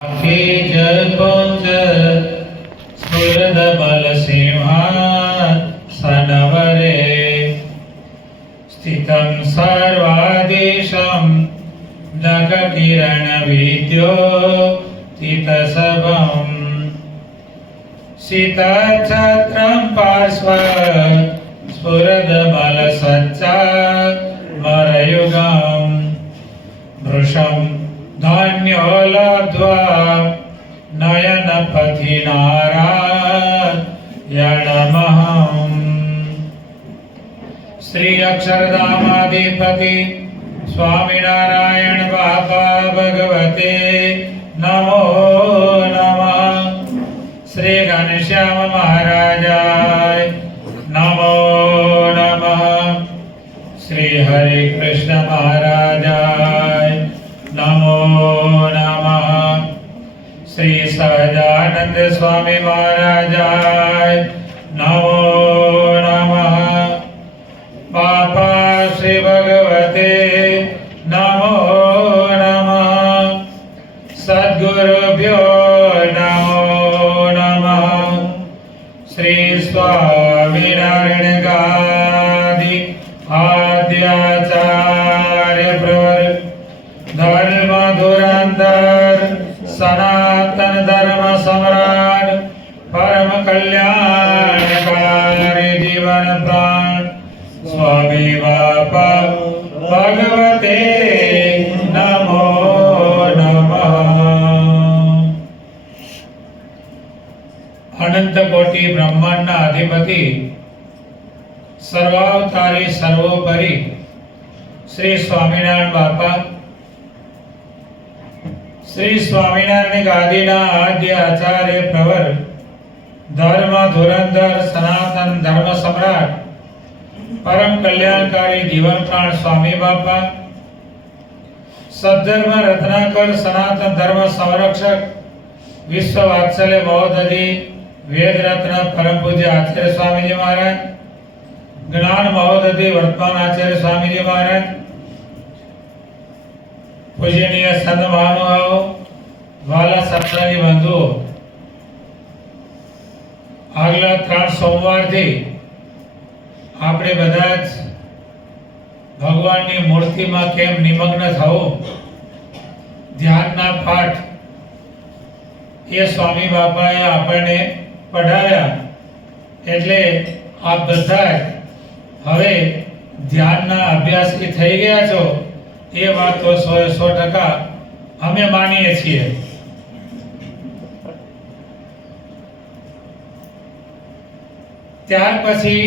जपुंज स्फुरदबल सिंहासनवरे स्थितं सर्वादेशं नखकिरणविद्योतितसभम् शीतच्छत्रं पार्श्व स्फुरदबलसच्चामरयुगम् वृषं धान्यो लब्ध्वा नयनपथि नारायणमहम्। श्री अक्षरधामाधिपति स्वामिनारायण बाबा भगवते नमो नमः। श्री घनश्याम महाराजाय नमो नमः। श्री हरे कृष्ण महाराजाय नमो नमः। श्री सहजानंद स्वामी महाराजाय नमो नमः। बापा श्री भगवते नमो नमः। सद्गुरुभ्यो नमो नमः। श्री स्वामिनारायण गादि आद्याचार्य प्रवर धर्म धुरंधर सनातन धर्म सम्राट परम कल्याणकारी जीवन प्राण स्वामी बापा भगवते नमो नमः। अनंत कोटि ब्रह्मांड अधिपति सर्वावतारी सर्वोपरि श्री स्वामिनारायण बापा श्री स्वामिनारायण गादीना आद्य आचार्य प्रवर धर्म धुरंधर सनातन धर्म सम्राट परम कल्याणकारी जीवन प्राण स्वामी बापा सद्धर्म रत्नाकर सनातन धर्म संरक्षक विश्व वात्सल्य महोदधि वेद रत्न परम पूज्य आचार्य स्वामी जी महाराज ज्ञान महोदधि वर्तमान आचार्य स्वामी जी महाराज पूजनीय संत महानुभावो वाला सत्संगी बंधुओ આગલા 3 સોમવારથી આપણે બધા જ ભગવાનની મૂર્તિમાં કેમ નિમગ્ન થવું ધ્યાનના પાઠ એ સ્વામી બાપાએ આપણને પઢાવ્યા એટલે આપ બધા હવે ધ્યાનના અભ્યાસી થઈ ગયા છો એ વાત તો 100% અમે માનીએ છીએ। ત્યાર પછી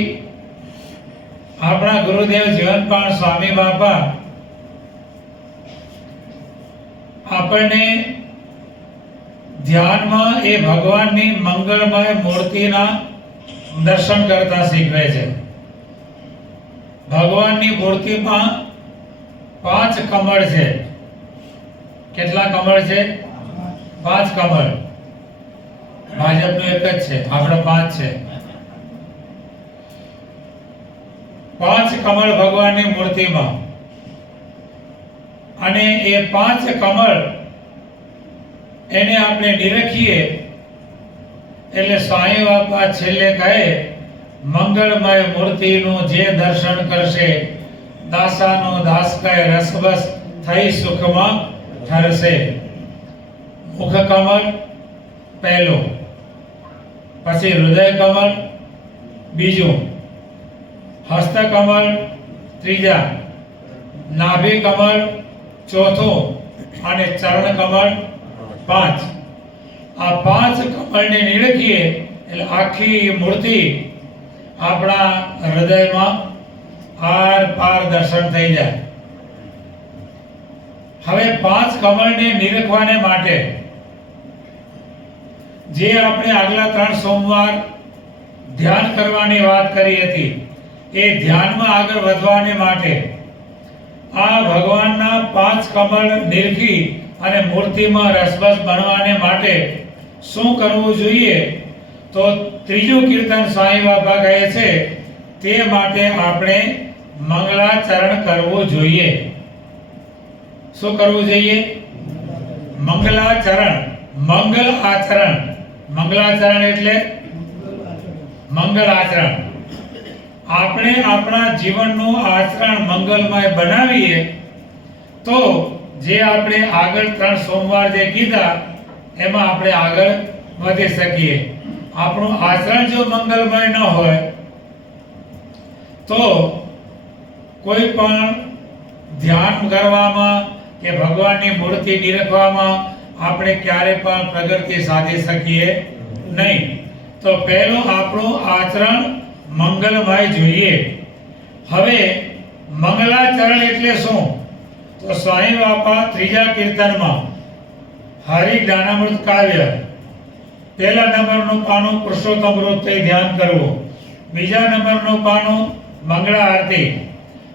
આપણા ગુરુદેવ જીવનપાળ સ્વામી બાપા આપણને ધ્યાનમાં એ ભગવાનની મંગળમય મૂર્તિના દર્શન કરતા શીખવે છે। ભગવાનની મૂર્તિમાં 5 કમળ છે। કેટલા કમળ છે? 5 કમળ। ભાજપનું એક જ છે, આપણે 5 છે। 5 કમળ ભગવાનની મૂર્તિમાં અને એ 5 કમળ એને આપણે નિરખીએ એટલે સ્વામી બાપા છેલ્લે કહે મંગળમય મૂર્તિનું જે દર્શન કરશે દાસાનો દાસ કહે રસબસ થઈ સુખમાં ઠરશે। મુખ કમળ પહેલો, પછી હૃદય કમળ બીજું, હસ્ત કમળ ત્રીજા, નાભી કમળ ચોથું અને ચરણ કમળ 5। આ 5 કમળને નિરખીએ એટલે આખી મૂર્તિ આપણા હૃદયમાં આર પાર દર્શન થઈ જાય। હવે 5 કમળને નિરખવાને માટે જે આપણે આગલા 3 સોમવાર ધ્યાન કરવાની વાત કરી હતી એ ધ્યાનમાં આગળ વધવાને માટે આ ભગવાનના 5 કમળ નિરખી અને મૂર્તિમાં રસબસ બનવાને માટે શું કરવું જોઈએ તો ત્રીજું કીર્તન સ્વામી બાપા કહે છે તે માટે આપણે મંગલાચરણ કરવું જોઈએ। શું કરવું જોઈએ? મંગલાચરણ મંગલ આચરણ. મંગલાચરણ એટલે મંગલ આચરણ. આપણે આપણા જીવનનું આચરણ મંગલમય બનાવીએ તો જે આપણે આગળ 3 સોમવાર જે કીધા એમાં આપણે આગળ વધી શકીએ. આપણું આચરણ જો મંગલમય ન હોય તો કોઈ પણ ધ્યાન કરવામાં કે ભગવાનની મૂર્તિ નિરખવામાં આપણે ક્યારે પણ પ્રગતિ સાધી શકીએ નહીં. તો પહેલું આપણું આચરણ મંગલમય જોઈએ. હવે મંગલાચરણ એટલે શું? તો સ્વામી બાપા ત્રીજા કીર્તનમાં હરિ જ્ઞાનામૃત કાવ્ય પહેલા નંબરનું પાનું પુરુષોત્તમ વૃત્તિ ધ્યાન કરવું, બીજા નંબરનું પાનું મંગળા આરતી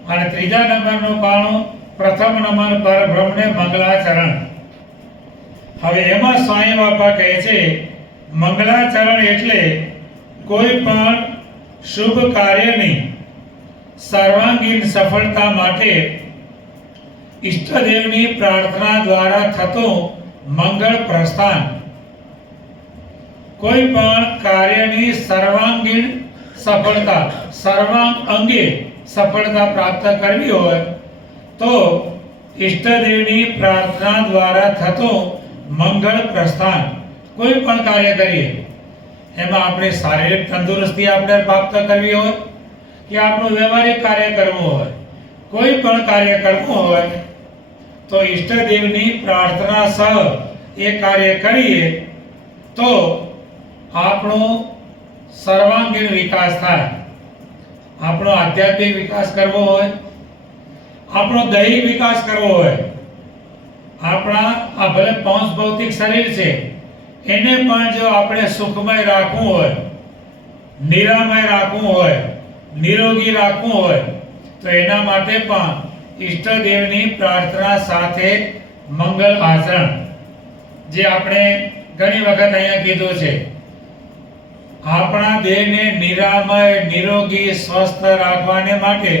અને ત્રીજા નંબરનું પાનું પ્રથમ નંબર પર બ્રહ્મને મંગલાચરણ. હવે એમાં સ્વામી બાપા કહે છે મંગલાચરણ એટલે કોઈ પણ શુભ કાર્યની સર્વાંગીણ સફળતા માટે ઈષ્ટદેવની પ્રાર્થના દ્વારા થતું મંગળ પ્રસ્થાન. કોઈ પણ કાર્યની સર્વાંગીણ સફળતા, સર્વાંગ અંગે સફળતા પ્રાપ્ત કરવી હોય તો ઈષ્ટદેવની પ્રાર્થના દ્વારા થતું મંગળ પ્રસ્થાન. કોઈ પણ કાર્ય કરીએ એમાં આપણે શારીરિક તંદુરસ્તી આપણે પ્રાપ્ત કરવી હોય કે આપણું વ્યવહારિક કાર્ય કરવું હોય, કોઈ પણ કાર્ય કરવું હોય તો ઈષ્ટદેવની પ્રાર્થના સહ એ કાર્ય કરીએ તો આપણો સર્વાંગીણ વિકાસ થાય. આપણો આધ્યાત્મિક વિકાસ કરવો હોય, આપણો દૈહિક વિકાસ કરવો હોય, આપણા આ ભલે પાંચ ભૌતિક શરીર છે એને પણ જો આપણે સુખમય રાખવું હોય, નિરામય રાખવું હોય, નિરોગી રાખવું હોય તો એના માટે પણ ઈષ્ટદેવની પ્રાર્થના સાથે મંગલ આચરણ જે આપણે ઘણી વખત અહીંયા કીધું છે. આપણા દેહને નિરામય, નિરોગી, સ્વસ્થ રાખવાને માટે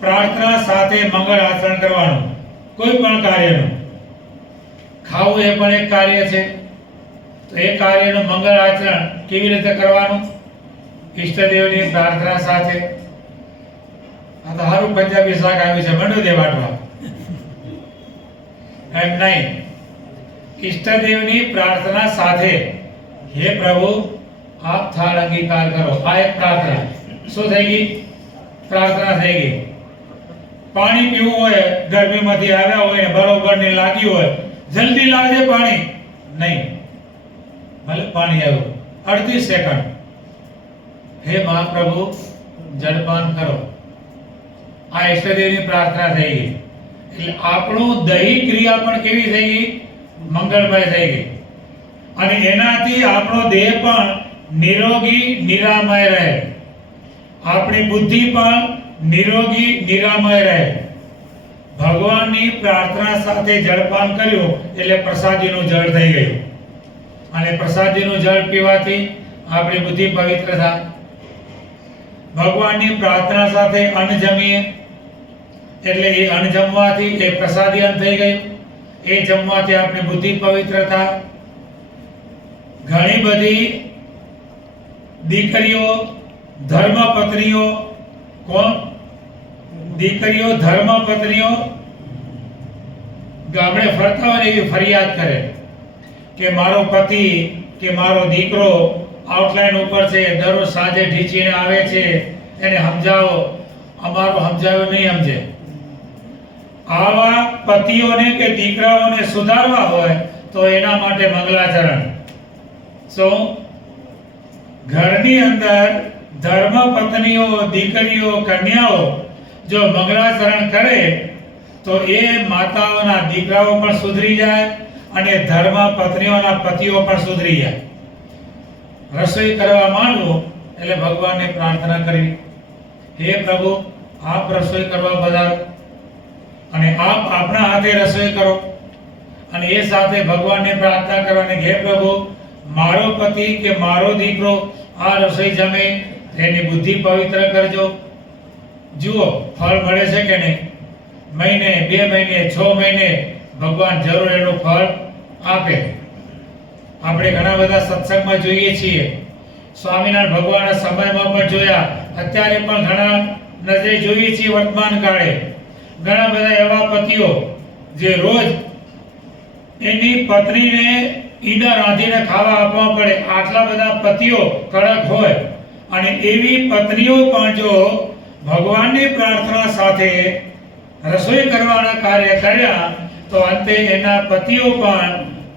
પ્રાર્થના સાથે મંગળ આચરણ કરવાનું. કોઈ પણ કાર્યનું ખાવું એ પણ એક કાર્ય છે તો એ કાર્યનું મંગળ આચરણ કેવી રીતે કરવાનું? ઈષ્ટદેવની પ્રાર્થના સાથે. આ તો હારું પંજાબી શાક આવ્યું છે, મંડો દે વાટવા. એમ નહીં, ઈષ્ટદેવની પ્રાર્થના સાથે હે પ્રભુ આપ થાળ અંગીકાર કરો. આ એક પ્રાર્થના. શું થઈ ગઈ? પ્રાર્થના થઈ ગઈ. પાણી પીવું હોય, ગરમીમાંથી આવ્યા હોય, બરોબર ને લાગ્યું હોય, જલ્દી લાવજે પાણી. નહીં, ભલે પાણી આવ્યું, 38 સેકન્ડ. હે મહાપ્રભુ જળપાન કરો. આ ઈષ્ટદેવની પ્રાર્થના થઈ ગઈ. એટલે આપણું દૈહિક ક્રિયા પણ કેવી થઈ ગઈ? મંગળમય થઈ ગઈ. અને એનાથી આપણો દેહ પણ નિરોગી, નિરામય રહે. આપણી બુદ્ધિ પણ નિરોગી, નિરામય રહે. ભગવાનની પ્રાર્થના સાથે જળપાન કર્યું એટલે પ્રસાદીનું જળ થઈ ગયું. અને પ્રસાદીનું જળ પીવાથી આપણી બુદ્ધિ પવિત્ર થાય. ભગવાનની પ્રાર્થના સાથે અન્ન જમીએ એટલે એ અન્ન જમવાથી એ પ્રસાદી અન્ન થઈ ગયું. એ જમવાથી આપણી બુદ્ધિ પવિત્ર થાય. ઘણી બધી દીકરીઓ ધર્મપત્નીઓ, કોણ દીકરીઓ ધર્મપત્નીઓ ગામડે ફરતા હોય એવી ફરિયાદ કરે કે મારો પતિ કે મારો દીકરો આઉટલાઈન ઉપર છે, દરરોજ સાંજે ઢીચીને આવે છે, એને સમજાવો. અમારો સમજાવ્યો નહીં સમજે. આવા પતિઓને કે દીકરાઓને સુધારવા હોય તો એના માટે મંગલાચરણ. શું? ઘરની અંદર ધર્મપત્નીઓ, દીકરીઓ, કન્યાઓ જો મંગલાચરણ કરે તો એ માતાઓના દીકરાઓ પણ સુધરી જાય અને ધર્મપત્નીઓના પતિઓ પણ સુધરી જાય. રસોઈ કરવા માંડવું એટલે ભગવાનને પ્રાર્થના કરવી, હે પ્રભુ આપ રસોઈ કરવા પધારો અને આપ આપણા હાથે રસોઈ કરો. અને એ સાથે ભગવાનને પ્રાર્થના કરવાની, હે પ્રભુ મારો પતિ કે મારો દીકરો આ રસોઈ જમે એની બુદ્ધિ પવિત્ર કરજો. જુઓ ફળ મળે છે કે નહીં? મહિને, 2 મહિને, 6 મહિને ભગવાન જરૂર એનું ફળ આપે. આપણે ઘણા બધા સત્સંગમાં જોઈએ છીએ, સ્વામિનારાયણ ભગવાનના સમયમાં પણ જોયા, અત્યારે પણ ઘણા નજરે જોઈએ છીએ વર્તમાન કાળે. ઘણા બધા એવા પતિઓ જે રોજ એની પત્નીને ઈંડા રાંધીને ખાવા આપવા પડે, આટલા બધા પતિઓ કડક હોય, અને એવી પત્નીઓ પણ જો ભગવાનની પ્રાર્થના સાથે રસોઈ કરવાના કાર્ય કર્યા તો અંતે એના પતિઓ પણ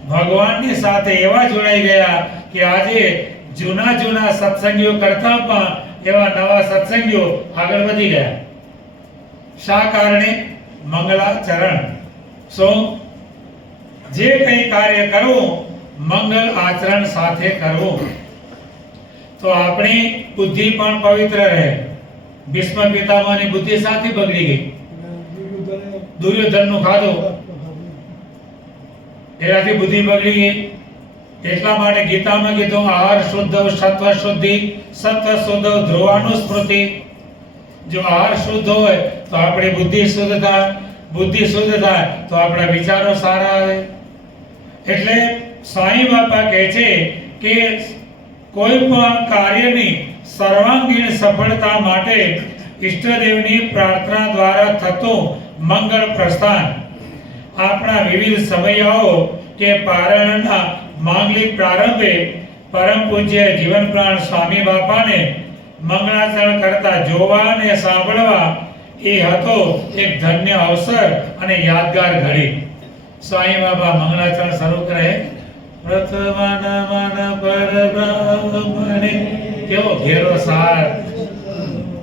ભગવાનની સાથે એવા જોડાઈ ગયા કે આજે જૂના સત્સંગીઓ કરતા પણ એવા નવા સત્સંગીઓ આગળ વધી ગયા. શા કારણે? મંગલાચરણ. શું? જે કંઈ કાર્ય કરવું મંગલ આચરણ સાથે કરવું તો આપણી બુદ્ધિ પણ પવિત્ર રહે. ભીષ્મ પિતામહની બુદ્ધિ સાથે બગડી ગઈ, દુર્યોધનનું ખાધું એનાથી બુદ્ધિ બગડી ગઈ. એટલા માટે ગીતામાં કીધું આહાર શુદ્ધ સત્વ શુદ્ધિ, સત્વ શુદ્ધ ધ્રુવાનું સ્મૃતિ. જો આહાર શુદ્ધ હોય તો આપણી બુદ્ધિ શુદ્ધ થાય, બુદ્ધિ શુદ્ધ થાય તો આપણા વિચારો સારા આવે. એટલે સાંઈ બાપા કહે છે કે કોઈ પણ કાર્યની સર્વાંગીણ સફળતા માટે ઈષ્ટદેવની પ્રાર્થના દ્વારા થતું મંગળ પ્રસ્થાન આપણા વિવિધ સમયાઓ કે પારણના માંગલિક પ્રારંભે પરમ પૂજ્ય જીવન પ્રાણ સ્વામી બાપાને મંગળાચરણ કરતા જોવા અને સાંભળવા એ હતો એક ધન્ય અવસર અને યાદગાર ઘડી. સ્વામી બાપા મંગળાચરણ શરૂ કરે, પ્રથમન મન પર બ્રહ્મણે, કેવો ઘેરો સાર.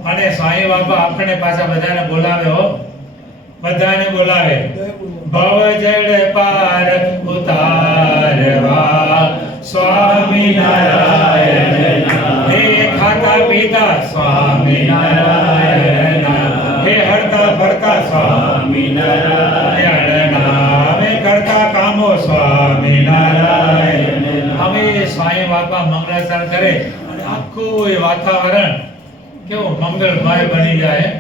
અને સ્વામી બાપા આપણને પાછા બધાને બોલાવે હો, બધાને બોલાવે. ભવ જળ પાર ઉતારવા સ્વામિનારાયણ, હે ખાતા પીતા સ્વામિનારાયણ, હે હરતા ફરતા સ્વામિનારાયણ, અમે કરતા કામો સ્વામિનારાયણ. અમે સ્વામી બાપા મંગળાચરણ કરે અને આખું એ વાતાવરણ કેવું મંગળમય બની જાય.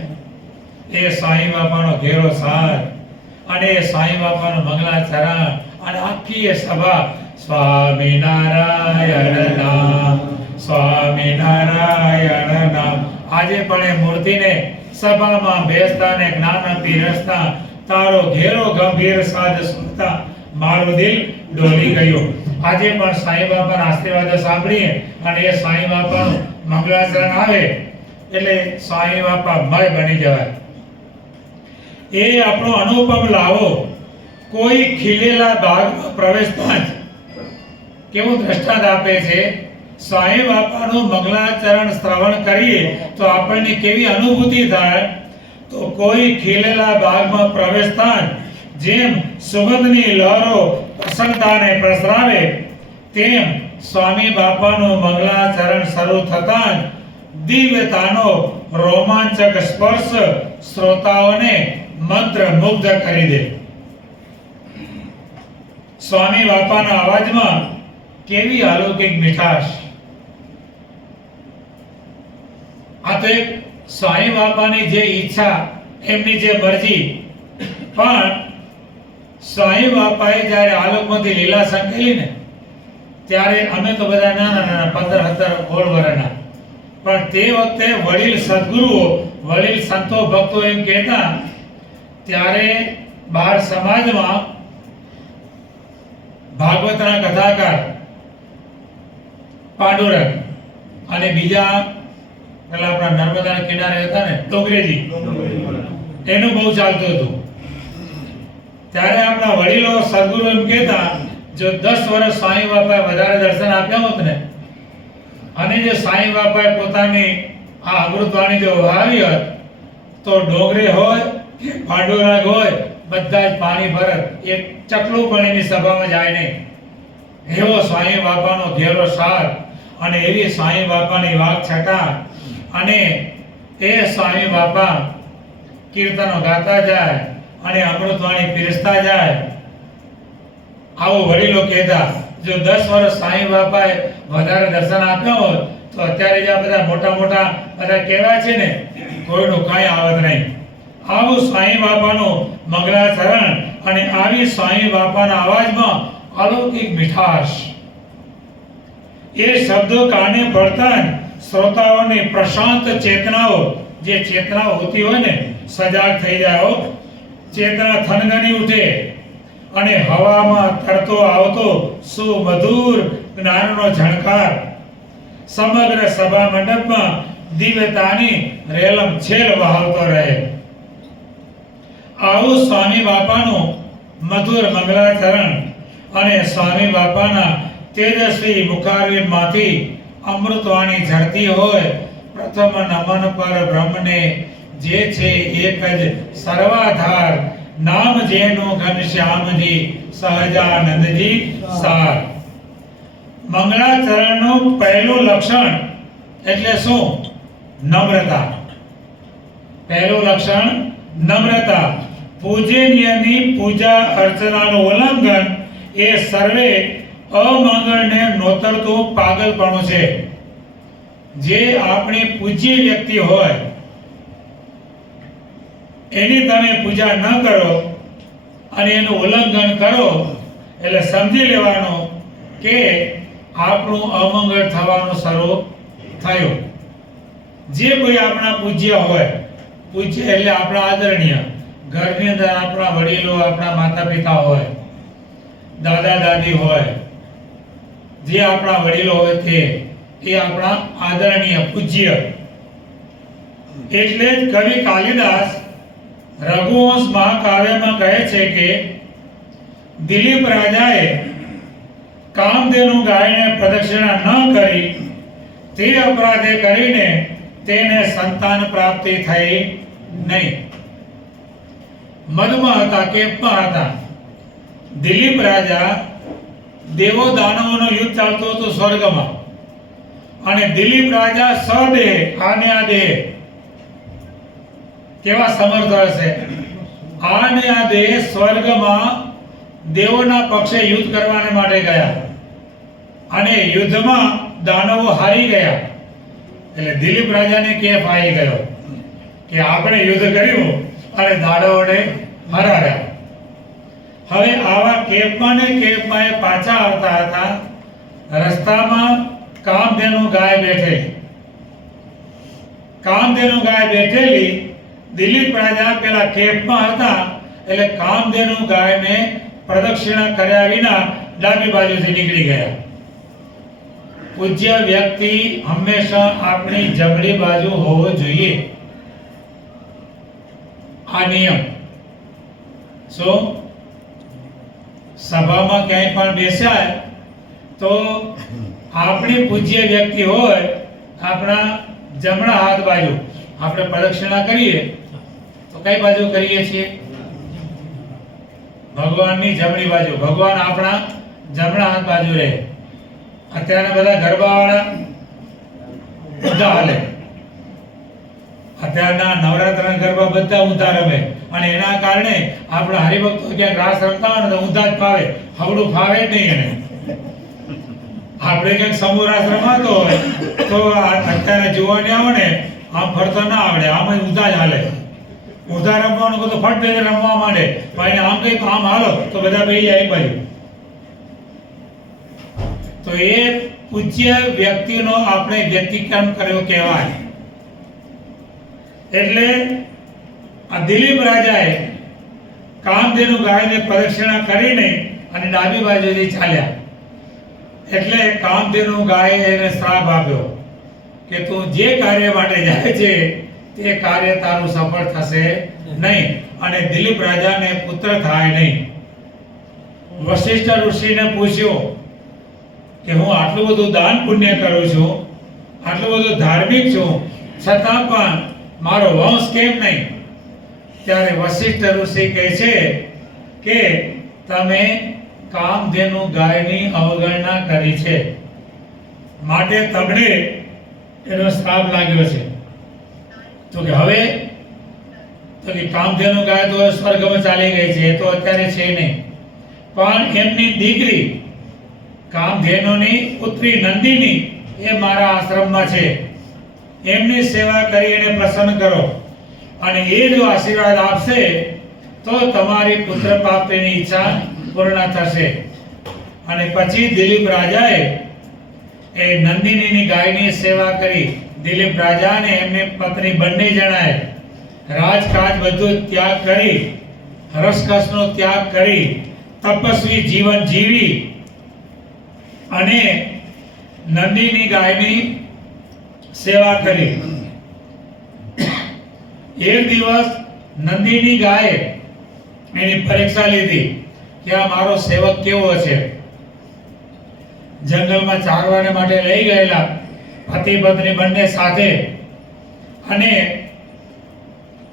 એ સ્વામી બાપાનો ઘેરો સાર અને એ સ્વામી બાપાનું મંગળાચરણ અને આખી એ સભા સ્વામિનારાયણ નામ, સ્વામિનારાયણ નામ. આજે પણ એ મૂર્તિને સભામાં બેસતા ને જ્ઞાન પીરસતા તારો ઘેરો ગંભીર સાદ સુનતા મારું દિલ ડોલી ગયું. આજે પણ સાંઈ બાપાના આશીર્વાદ સાંભળીએ અને એ સાંઈ બાપાનું મંગળાચરણ આવે એટલે સ્વામી બાપા મય બની જવાય. એ આપણો અનુપમ લાવો કોઈ ખીલેલા બાગમાં પ્રવેશતા જ કેવું દ્રષ્ટાંત આપે છે. સ્વામી બાપાનું મંગળાચરણ શ્રવણ કરીએ તો આપણને કેવી અનુભૂતિ થાય, તો કોઈ ખીલેલા બાગમાં પ્રવેશતા જેમ સુગંધની લહેરો પ્રસન્નતાને પ્રસરાવે, તેમ સ્વામી બાપાનું મંગળાચરણ શરૂ થતાં દિવ્યતાનો રોમાંચક સ્પર્શ શ્રોતાઓને મંત્ર મુગ્ધ કરી દે. સ્વામી બાપાના અવાજમાં કેવી અલૌકિક મીઠાશ. આ તો એક સ્વામી બાપાની જે ઈચ્છા, એમની જે મરજી. પણ સ્વામી બાપાએ જ્યારે આલોકમાંથી લીલા સંકેલી ને ત્યારે અમે તો બધા નાના 15-17 વર્ષના, પણ તે વખતે વડીલ સદગુરુઓ, વડીલ સંતો ભક્તો એમ કહેતા, ત્યારે બાર સમાજમાં ભાગવતના કથાકાર પાંડુરંગ અને બીજા પેલા આપણા નર્મદાના કિનારે હતા ને ડોંગરેજી, એનું બહુ ચાલતું હતું. ત્યારે આપણા વડીલો સદગુરુ એમ કહેતા, જો 10 વર્ષ સ્વામી બાપાએ વધારે દર્શન આપ્યા હોત ને, અને જે સ્વામી બાપાએ પોતાની આ અમૃતવાણી જો વાવી હોત, તો ડોંગરે હોય કે પાંડુરંગ હોય બધા જ પાણી ભરત, એક ચકલું પણ એની સભામાં જાય નહીં. એવો સ્વામી બાપાનો ઘેરો સાર અને એવી સ્વામી બાપાની વાક છટા. અને એ સ્વામી બાપા કીર્તનો ગાતા જાય અને અમૃતવાણી પીરસતા જાય. આવો વડીલો કહેતા, જો 10 વર્ષ સ્વામી બાપાએ વધારે દર્શન આપ્યા હોત તો અત્યારે જે આ બધા મોટા બધા કહેવાય છે ને, કોઈનું કાંઈ આવત નહીં. આવું સ્વામી બાપાનું મંગળાચરણ અને આવી સ્વામી બાપાના અવાજમાં અલૌકિક મીઠાશ. એ શબ્દો કાને પડતા જ શ્રોતાઓની પ્રશાંત ચેતનાઓ, જે ચેતનાઓ હોતી હોય ને, સજાગ થઈ જાય, ચેતના થનગની ઉઠે અને હવામાં તરતો આવતો સુમધુર જ્ઞાનનો ઝણકાર સમગ્ર સભા મંડપમાં દિવ્યતાની રેલમ છેલ વહાવતો રહે. આવું સ્વામી બાપાનું મધુર મંગલાચરણ અને સ્વામી બાપાના તેજસ્વી મુખારવિંદમાંથી અમૃતવાણી ઝરતી હોય. પ્રથમ નમન પર બ્રહ્મને જે છે એક જ સર્વાધાર, નામ જેનું ઘનશ્યામજી સહજાનંદજી સાર. મંગળાચરણનું પહેલું લક્ષણ એટલે શું? નમ્રતા. પહેલું લક્ષણ નમ્રતા. પૂજનીયની પૂજા અર્ચનાનું ઉલ્લંઘન એ સર્વે અમંગળને નોતરતું પાગલપણું છે. જે આપણી પૂજ્ય વ્યક્તિ હોય એની તમે પૂજા ન કરો અને એનું ઉલ્લંઘન કરો એટલે સમજી લેવાનું કે આપણું અમંગળ થવાનું શરૂ થયું. જે કોઈ આપણા પૂજ્ય હોય, પૂજ્ય એટલે આપણા આદરણીય, ઘરની અંદર આપણા વડીલો, આપણા માતા પિતા હોય, દાદા દાદી હોય, જે આપણા વડીલો હોય તે એ આપણા આદરણીય પૂજ્ય. એટલે જ કવિ કાલિદાસ રઘુવંશ મહાકાવ્યમાં કહે છે કે દિલીપ રાજાએ કામધેનુ ગાયને પ્રદક્ષિણા ન કરી તે અપરાધે કરીને તેને સંતાન પ્રાપ્તિ થઈ નહીં. મદમાં હતા, કેપમાં હતા. દિલીપ રાજા, દેવો દાનવોનું યુદ્ધ ચાલતું હતું સ્વર્ગમાં, અને દિલીપ રાજા સદેહ આને આ દેહ કેવા સમર્થ હશે. આને આ દેહ સ્વર્ગમાં દેવોના પક્ષે યુદ્ધ કરવાને માટે ગયા અને યુદ્ધમાં દાનવો હારી ગયા. એટલે દિલીપ રાજાને કેફ આવી ગયો કે આપણે યુદ્ધ કર્યું અને દાનવોને હરાવ્યા. હવે આવા કેફમાં ને કેફમાં એ પાછા આવતા હતા. રસ્તામાં કામધેનુ ગાય બેઠેલી. કામધેનુ ગાય બેઠેલી. દિલીપ રાજા પેલા કેફમાં હતા એટલે કામધેનુ ગાયને પ્રદક્ષિણા કર્યા વિના ડાબી બાજુથી નીકળી ગયા. પૂજ્ય વ્યક્તિ હંમેશા આપણી જમણી બાજુ હોવો જોઈએ. આ નિયમ. શું સભામાં ક્યાંય પણ બેસાય તો આપણી પૂજ્ય વ્યક્તિ હોય, આપણા જમણા હાથ બાજુ આપણે પ્રદક્ષિણા કરીએ તો કઈ બાજુ કરીએ છીએ? ભગવાનની જમણી બાજુ. ભગવાન આપણા જમણા હાથ બાજુ રહે. અત્યારે બધા ગરબાવાળા બધા હાલે. અત્યારના નવરાત્રના ગરબા બધા ઊંધા રમે અને એના કારણે આપણા હરિભક્તો ક્યાંક રાસ રમતા હોય ને તો ઊંધા જ ફાવે, હવડું ફાવે જ નહીં. એને આપણે ક્યાંક સમૂહ રાસ રમાતો હોય તો અત્યારે જોવાની આવે ને આમ ફરતો ના આવડે, આમ જ ઊંધા જ હાલે. ઊંધા રમવાનું તો ફટ દઈને રમવા માંડે, પણ આમ કઈ આમ હાલો તો બધા બેસી જાય એક બાજુ. તો એ પૂજ્ય વ્યક્તિનો આપણે વ્યતિક્રમ કર્યો કહેવાય. એટલે આ દિલીપ રાજાએ કામધેનુ ગાયને પ્રદક્ષિણા કરીને અને ડાબી બાજુથી ચાલ્યા. એટલે કામધેનુ ગાયે એને શ્રાપ આપ્યો કે તું જે કાર્ય માટે જાય છે તે કાર્ય તારું સફળ થશે નહીં અને દિલીપ રાજાને પુત્ર થાય નહીં. વશિષ્ઠ ઋષિને પૂછ્યું કે હું આટલું બધું દાન પુણ્ય કરું છું, આટલું બધું ધાર્મિક છું, છતાં પણ મારો વંશ કેમ નહીં? ત્યારે વશિષ્ઠ ઋષિ કહે છે કે તમે કામધેનુ ગાયની અવગણના કરી છે, માટે તમને એનો શ્રાપ લાગ્યો છે. તો કે હવે તો કે કામધેનુ ગાય તો સ્વર્ગમાં ચાલી ગઈ છે, એ તો અત્યારે છે નહીં, પણ એમની દીકરી કામધેનુની પુત્રી નંદિની એ મારા આશ્રમમાં છે. એમની સેવા કરી એને પ્રસન્ન કરો અને એ જો આશીર્વાદ આપશે તો તમારી પુત્ર પ્રાપ્તિની ઈચ્છા પૂર્ણ થશે. અને પછી દિલીપ રાજાએ એ નંદિનીની ગાયની સેવા કરી દિલીપ રાજા અને એમની પત્ની બંને જણાએ રાજકાજ બધું ત્યાગ કરી, રસકસનો ત્યાગ કરી તપસ્વી જીવન જીવી અને નંદીની ગાયની સેવા કરી. એક દિવસ નંદીની ગાયે એની પરીક્ષા લીધી કે આ મારો સેવક કેવો છે. જંગલમાં ચારવાને માટે લઈ ગયેલા પતિ પત્ની બંને સાથે, અને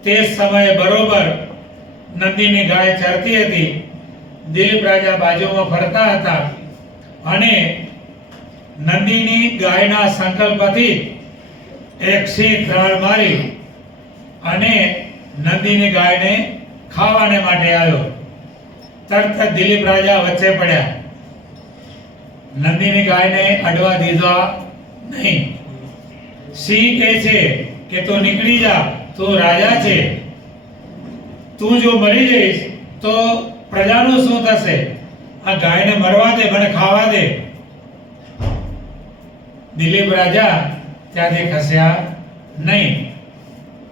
તે સમયે બરોબર નંદીની ગાય ચરતી હતી. દિલીપ રાજા બાજુમાં ફરતા હતા અને નંદીની ગાયના સંકલ્પથી એક સિંહ ત્રાળ મારી અને નંદીની ગાયને ખાવાને માટે આવ્યો. તરત દિલીપ રાજા વચ્ચે પડ્યા. નંદીની ગાયને અડવા દીધા નહીં. સિંહ કહે છે કે તું નીકળી જા, તું રાજા છે, તું જો મરી જઈશ તો પ્રજાનું શું થશે? આ ગાયને મરવા દે, મને ખાવા દે. દિલીપ રાજા ત્યાંથી ખસ્યા નહીં.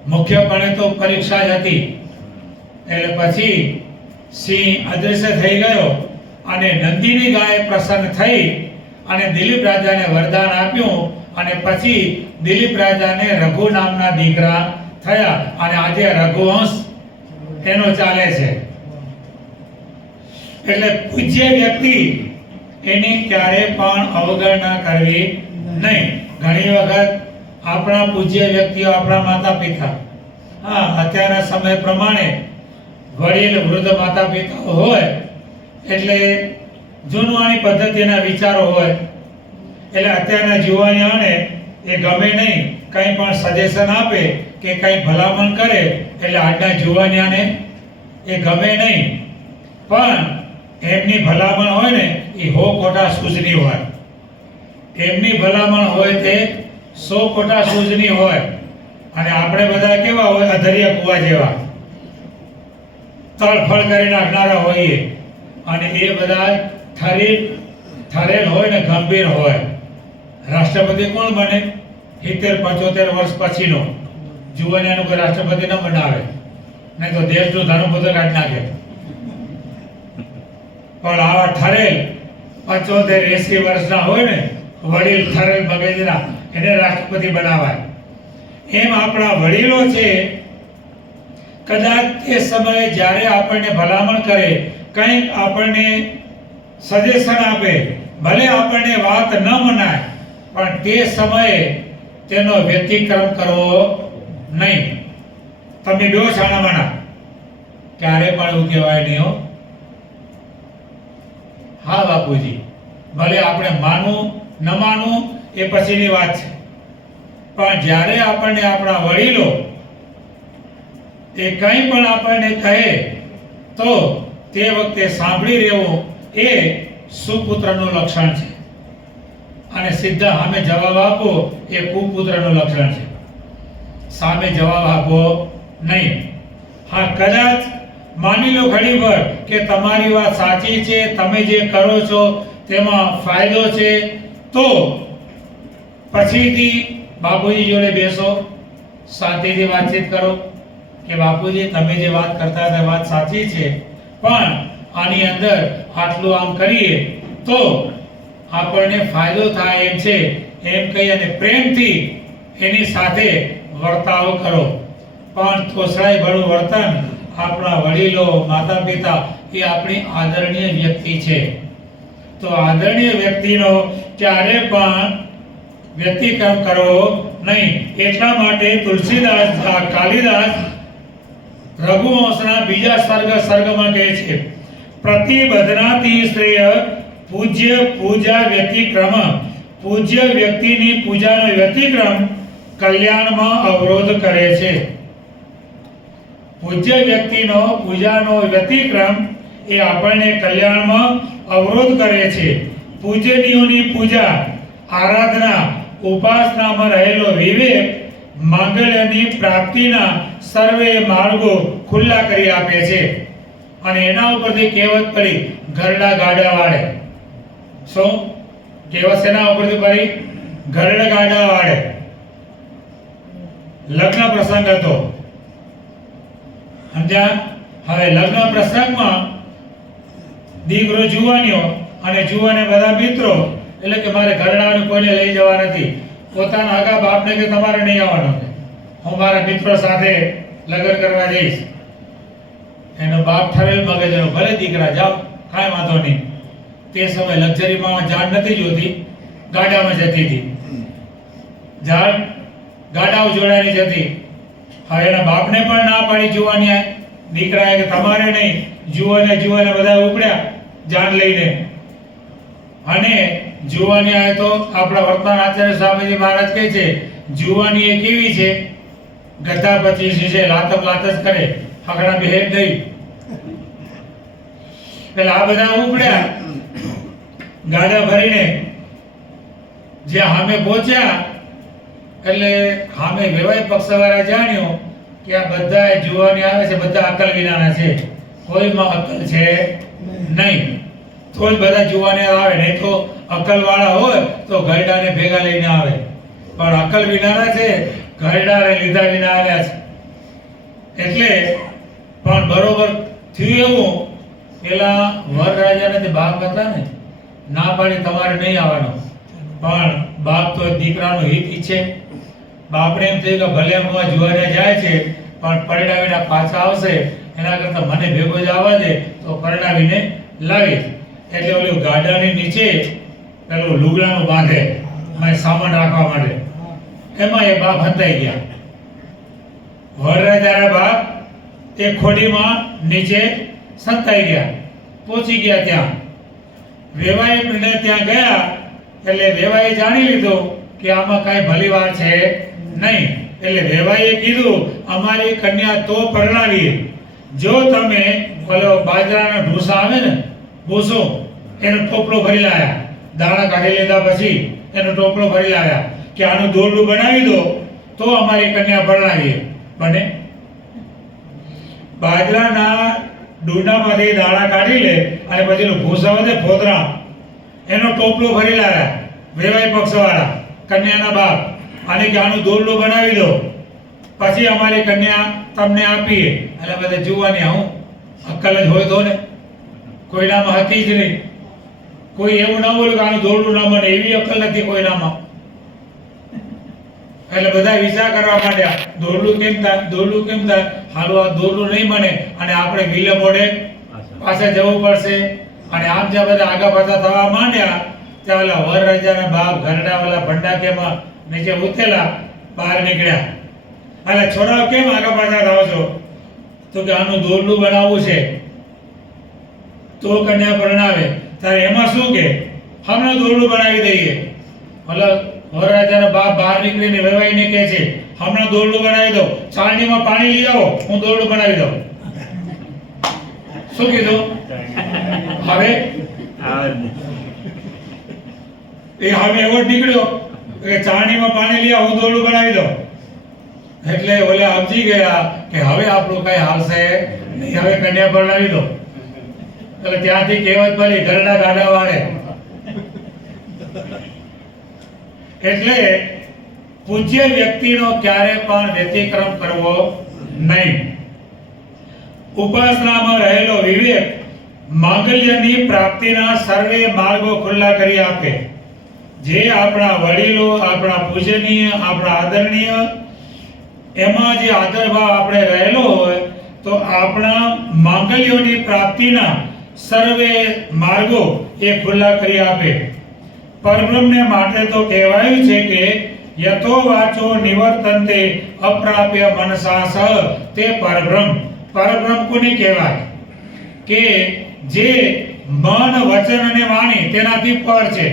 મુખ્યપણે તો પરીક્ષા જ હતી. એટલે પછી સિંહ અદૃશ્ય થઈ ગયો અને નંદીની ગાય પ્રસન્ન થઈ અને દિલીપ રાજાને વરદાન આપ્યું, અને પછી દિલીપ રાજાને રઘુ નામના દીકરા થયા, અને આજે રઘુવંશ એનો ચાલે છે. એટલે પૂજ્ય વ્યક્તિ એની ક્યારે પણ અવગણના કરવી નહીં. ઘણી વખત આપણા પૂજ્ય વ્યક્તિઓ આપણા માતા પિતા, અત્યારના સમય પ્રમાણે વડીલ વૃદ્ધ માતા પિતા હોય એટલે જૂનવાણી પદ્ધતિના વિચારો હોય, એટલે અત્યારના જુવાનીઓને એ ગમે નહીં. કંઈ પણ સજેશન આપે કે કંઈ ભલામણ કરે એટલે આજના જુવાનિયાને એ ગમે નહીં. પણ એમની ભલામણ હોય ને એ 100 ખોટા સૂચની હોય. એમની ભલામણ હોય તે 100 ખોટા સૂચની હોય. અને આપણે બધા કેવા હોય? અધરિયા કુવા જેવા, તળફળ કરી નાખનારા હોઈએ. અને એ બધા ઠરેલ હોય ને ગંભીર હોય. રાષ્ટ્રપતિ કોણ બને? 70-75 વર્ષ પછીનો. જુવાનિયાનું કોઈ રાષ્ટ્રપતિ ન બનાવે, નહીં તો દેશનું ધન બધું કાઢી નાખે. પણ આવા ઠરેલ 75-80 વર્ષના હોય ને વડીલ ઠરેલ મગજના, એને રાષ્ટ્રપતિ બનાવાય. એમ આપણા વડીલો છે, કદાચ તે સમયે જ્યારે આપણને ભલામણ કરે, કંઈક આપણને સજેશન આપે, ભલે આપણને વાત ન મનાય, પણ તે સમયે તેનો વ્યતિક્રમ કરવો નહીં. તમે બે છાણામાણા ક્યારે પણ એવું કહેવાય નહીં હો. હા બાપુજી, ભલે આપણે માનવું ન માનવું એ પછીની વાત છે, પણ જ્યારે આપણને આપણા વડીલો એ કંઈ પણ આપણને કહે તો તે વખતે સાંભળી રહેવું એ સુપુત્રનું લક્ષણ છે. અને સીધા સામે જવાબ આપો એ કુપુત્રનું લક્ષણ છે. સામે જવાબ આપો નહીં. હા, કદાચ માની લો ઘણીવાર કે તમારી વાત સાચી છે, તમે જે કરો છો તેમાં ફાયદો છે, તો પછીથી બાપુજી જોડે બેસો, શાંતિથી વાતચીત કરો કે બાપુજી તમે જે વાત કરતા હતા વાત સાચી છે, પણ આની અંદર આટલું આમ કરીએ તો આપણને ફાયદો થાય એમ છે, એમ કહી અને પ્રેમથી એની સાથે વર્તાવ કરો. પણ તોછડાઈ ભરું વર્તન, આપણા વડીલો માતા પિતા એ આપણી આદરણીય વ્યક્તિ છે, તો આદરણીય વ્યક્તિનો ક્યારે પણ વ્યતિક્રમ કરવો નહીં. એટલા માટે તુલસીદાસ કાલિદાસ રઘુવંશના બીજા સર્ગમાં કહે છે, પ્રતિબધનાતિ શ્રેય પૂજ્ય પૂજા વ્યતિક્રમ. પૂજ્ય વ્યક્તિની પૂજાનો વ્યતિક્રમ કલ્યાણમાં અવરોધ કરે છે. પૂજ્ય વ્યક્તિનો પૂજાનો વ્યતિક્રમ એ આપણને કલ્યાણમાં અવરોધ કરે છે. પૂજનીયોની પૂજા, આરાધના, ઉપાસનામાં રહેલો વિવેક માંગલ્યની પ્રાપ્તિના સર્વે માર્ગો ખુલ્લા કરી આપે છે. અને એના ઉપરથી કહેવત પડી, ઘરડા ગાડા વાળે. શું? કહેવત શેના ઉપરથી પડી? ગરડ ગાડા વાળે. લગ્ન પ્રસંગ હતો. સમજ્યા? હવે લગ્ન પ્રસંગમાં દીકરો જુવાનીઓ અને જુવાને બધા મિત્રો, એટલે કે મારે ઘરડાને કોઈને લઈ જવા નથી. પોતાના આગા બાપને કે તમારે નહીં આવવાનું, હું મારા મિત્રો સાથે લગ્ન કરવા જઈશ. એનો બાપ ઠરેલ મગજનો, ભલે દીકરા જાઓ, કાંઈ વાંધો નહીં. તે સમય લક્ઝરીમાં જાન નથી જોતી, ગાડામાં જતી હતી. જાન ગાડાઓ જોડાઈને જતી. હવે એના બાપને પણ ના પાડી જુવાની દીકરાએ કે તમારે નહીં. જુવાને બધા ઉપડ્યા જાન લઈને. અને જુવાની આય તો આપણા વર્તમાન આચાર્ય સ્વામીજી મહારાજ કહે છે, જુવાની એ કેવી છે? ગધા પચીસી છે, લાતમ લાત જ કરે, ફકડા બેહેડ નહીં. એટલે આ બધા ઉપડ્યા ગાડા ભરીને. જે સામે પહોંચ્યા એટલે સામે વેવાઈ પક્ષવાળા જાણ્યો કે આ બધા જુવાની આવે છે, બધા અકલ વિનાના છે, કોઈમાં અકલ છે નહીં. તો જ બધા જુવાની આવે, નહીં તો અકલ વાળા હોય તો ગરડાને ભેગા લઈને આવે. પણ અકલ વિનાના છે, ગરડાને લીધા વિના આવ્યા છે. એટલે પણ બરોબર થયું એવું, પેલા વરરાજાને જે બાપ હતા ને, ના પાડી તમારે નહીં આવવાનો. પણ બાપ તો દીકરાનું હિત ઈચ્છે. બાપને એમ થયું કે ભલે હું જુવાને જાય છે પણ પરણાવીને પાછા આવશે, એના કરતા મને ભેગો જ આવવા દે તો પરણાવીને લાવીશ. એટલે ઓલું ગાડાની નીચે પેલું લુગડાનું બાંધે, એમાં સામાન રાખવા માટે. એમાં એ બાપ હંતાઈ ગયા. વરરાજાના બાપ એ ખોડીમાં નીચે સંતાઈ ગયા, પહોંચી ગયા. ત્યાં વેવાઈને ત્યાં ગયા એટલે વેવાઈએ જાણી લીધું કે આમાં કાંઈ ભલી વાર છે નહીં. એટલે વેવાઈએ કીધું, અમારી કન્યા તો પરણાવીએ જો તમે પેલો બાજરાના ઢૂસા આવે ને, ભૂસો, એનો ટોપલો ભરી લાયા. દાણા કાઢી લીધા પછી એનો ટોપલો ભરી લાયા કે આનું દોરડું બનાવી દો તો અમારી કન્યા પરણાવીએ. બને? બાજરાના ડૂંડામાંથી દાણા કાઢી લે અને પછી ભૂસા વધે ફોતરા, એનો ટોપલો ભરી લાયા વેવાઈ પક્ષવાળા કન્યાના બાપ. અને કે આનું દોરડું બનાવી દો પછી અમારી કન્યા તમને આપીએ. એટલે બધા જુવાની હું અક્કલ જ હોય તો ને, કોઈનામાં હતી જ નહીં. કોઈ એવું ના બોલ્યું કે આનું દોરડું ના બને, એવી અક્કલ નથી કોઈનામાં. એટલે બધા વિચાર કરવા માંડ્યા, દોરડું કેમ થાય, દોરડું કેમ થાય. હાલો આ દોરડું નહીં બને અને આપણે વિલે મોડે પાછા જવું પડશે. અને આમ જ્યાં બધા આગા પાછા થવા માંડ્યા ત્યાં ઓલા વરરાજાના બાપ ઘરડા વાળા ભંડાકેમાં નીચે ઉતરેલા બહાર નીકળ્યા. એટલે છોરાઓ કેમ આગા પાછા થાવ છો? તો કે આનું દોરડું બનાવવું છે તો કન્યા પરણાવે. ત્યારે એમાં શું કે હમણાં દોરડું બનાવી દઈએ. મતલબ વરરાજાના બાપ બહાર નીકળીને વેવાઈને કહે છે, હમણાં દોરડું બનાવી દો, ચાળણીમાં પાણી લઈ આવો, હું દોરડું બનાવી દઉં. શું કીધું? હવે એ હવે એવો નીકળ્યો કે ચાળણીમાં પાણી લઈ આવો, હું દોરડું બનાવી દઉં. એટલે ઓલા સમજી ગયા કે હવે આપણું કઈ હાલશે નહીં, હવે કન્યા પરણાવી દો. એટલે ત્યાંથી કહેવત પડી, ઘરડા ગાડા વાળે. એટલે પૂજ્ય વ્યક્તિનો ક્યારે પણ વ્યતિક્રમ કરવો નહીં. ઉપાસનામાં રહેલો વિવેક માંગલ્યની પ્રાપ્તિના સર્વે માર્ગો ખુલ્લા કરી આપે. જે આપણા વડીલો, આપણા પૂજનીય, આપણા આદરણીય, એમાં જે આદરભાવ આપણે રહેલો હોય તો આપણા માંગલ્યોની પ્રાપ્તિના સર્વે માર્ગો એ ખુલ્લા કરી આપે. પરબ્રહ્મને માટે તો કહેવાયું છે કે યતો વાચો નિવર્તન્તે અપ્રાપ્ય મનસા સહ તે પરબ્રહ્મ. પરબ્રહ્મ કોને કહેવાય? કે જે મન, વચન અને વાણી તેનાથી પર છે.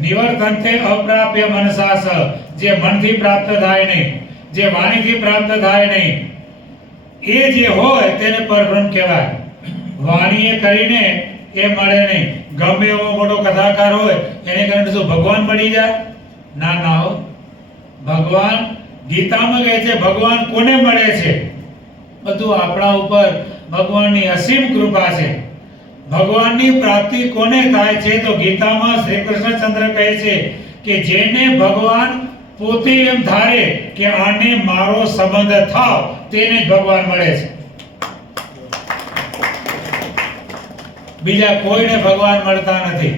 નિવર્તન્તે અપ્રાપ્ય મનસા સહ, જે મનથી પ્રાપ્ત થાય નહીં, જે વાણીથી પ્રાપ્ત થાય નહીં, એ જે હોય તેને પરબ્રહ્મ કહેવાય. વાણીએ કરીને એ મળે નહીં. ગમે એવો મોટો કથાકાર હોય એને કારણે શું ભગવાન મળી જાય? ના ના હો. ભગવાન ગીતામાં કહે છે ભગવાન કોને મળે છે? બધું આપણા ઉપર ભગવાનની અસીમ કૃપા છે. ભગવાનની પ્રાપ્તિ કોને થાય છે? તો ગીતામાં શ્રી કૃષ્ણચંદ્ર કહે છે કે જેને ભગવાન પોતે એમ ધારે કે આને મારો સંબંધ થાવ, તેને જ ભગવાન મળે છે. બીજા કોઈને ભગવાન મળતા નથી.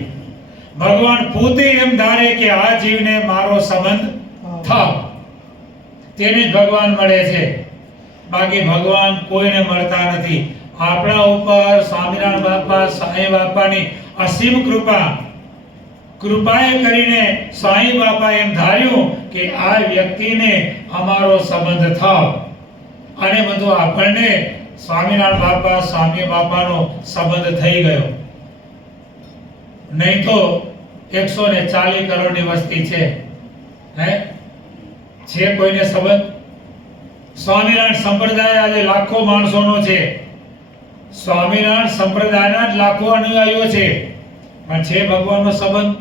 ભગવાન પોતે એમ ધારે કે આ જીવને મારો સંબંધ થાવ, તેને જ ભગવાન મળે છે. બાકી ભગવાન કોઈને મળતા નથી. આપણા ઉપર સ્વામિનારાયણ બાપા, સાંઈ બાપાની અસીમ કૃપાએ કરીને સાંઈ બાપા એમ ધાર્યું કે આ વ્યક્તિને અમારો સંબંધ થાવ, અને બધું આપણને સ્વામિનારાયણ બાપા, સ્વામી બાપાનો સંબંધ થઈ ગયો. નહીં તો 140 કરોડની વસ્તી છે, છે કોઈને સંબંધ? સ્વામિનારાયણ સંપ્રદાય આજે લાખો માણસોનો છે. સ્વામિનારાયણ સંપ્રદાયના જ લાખો અનુયાયીઓ છે, પણ છે ભગવાનનો સંબંધ?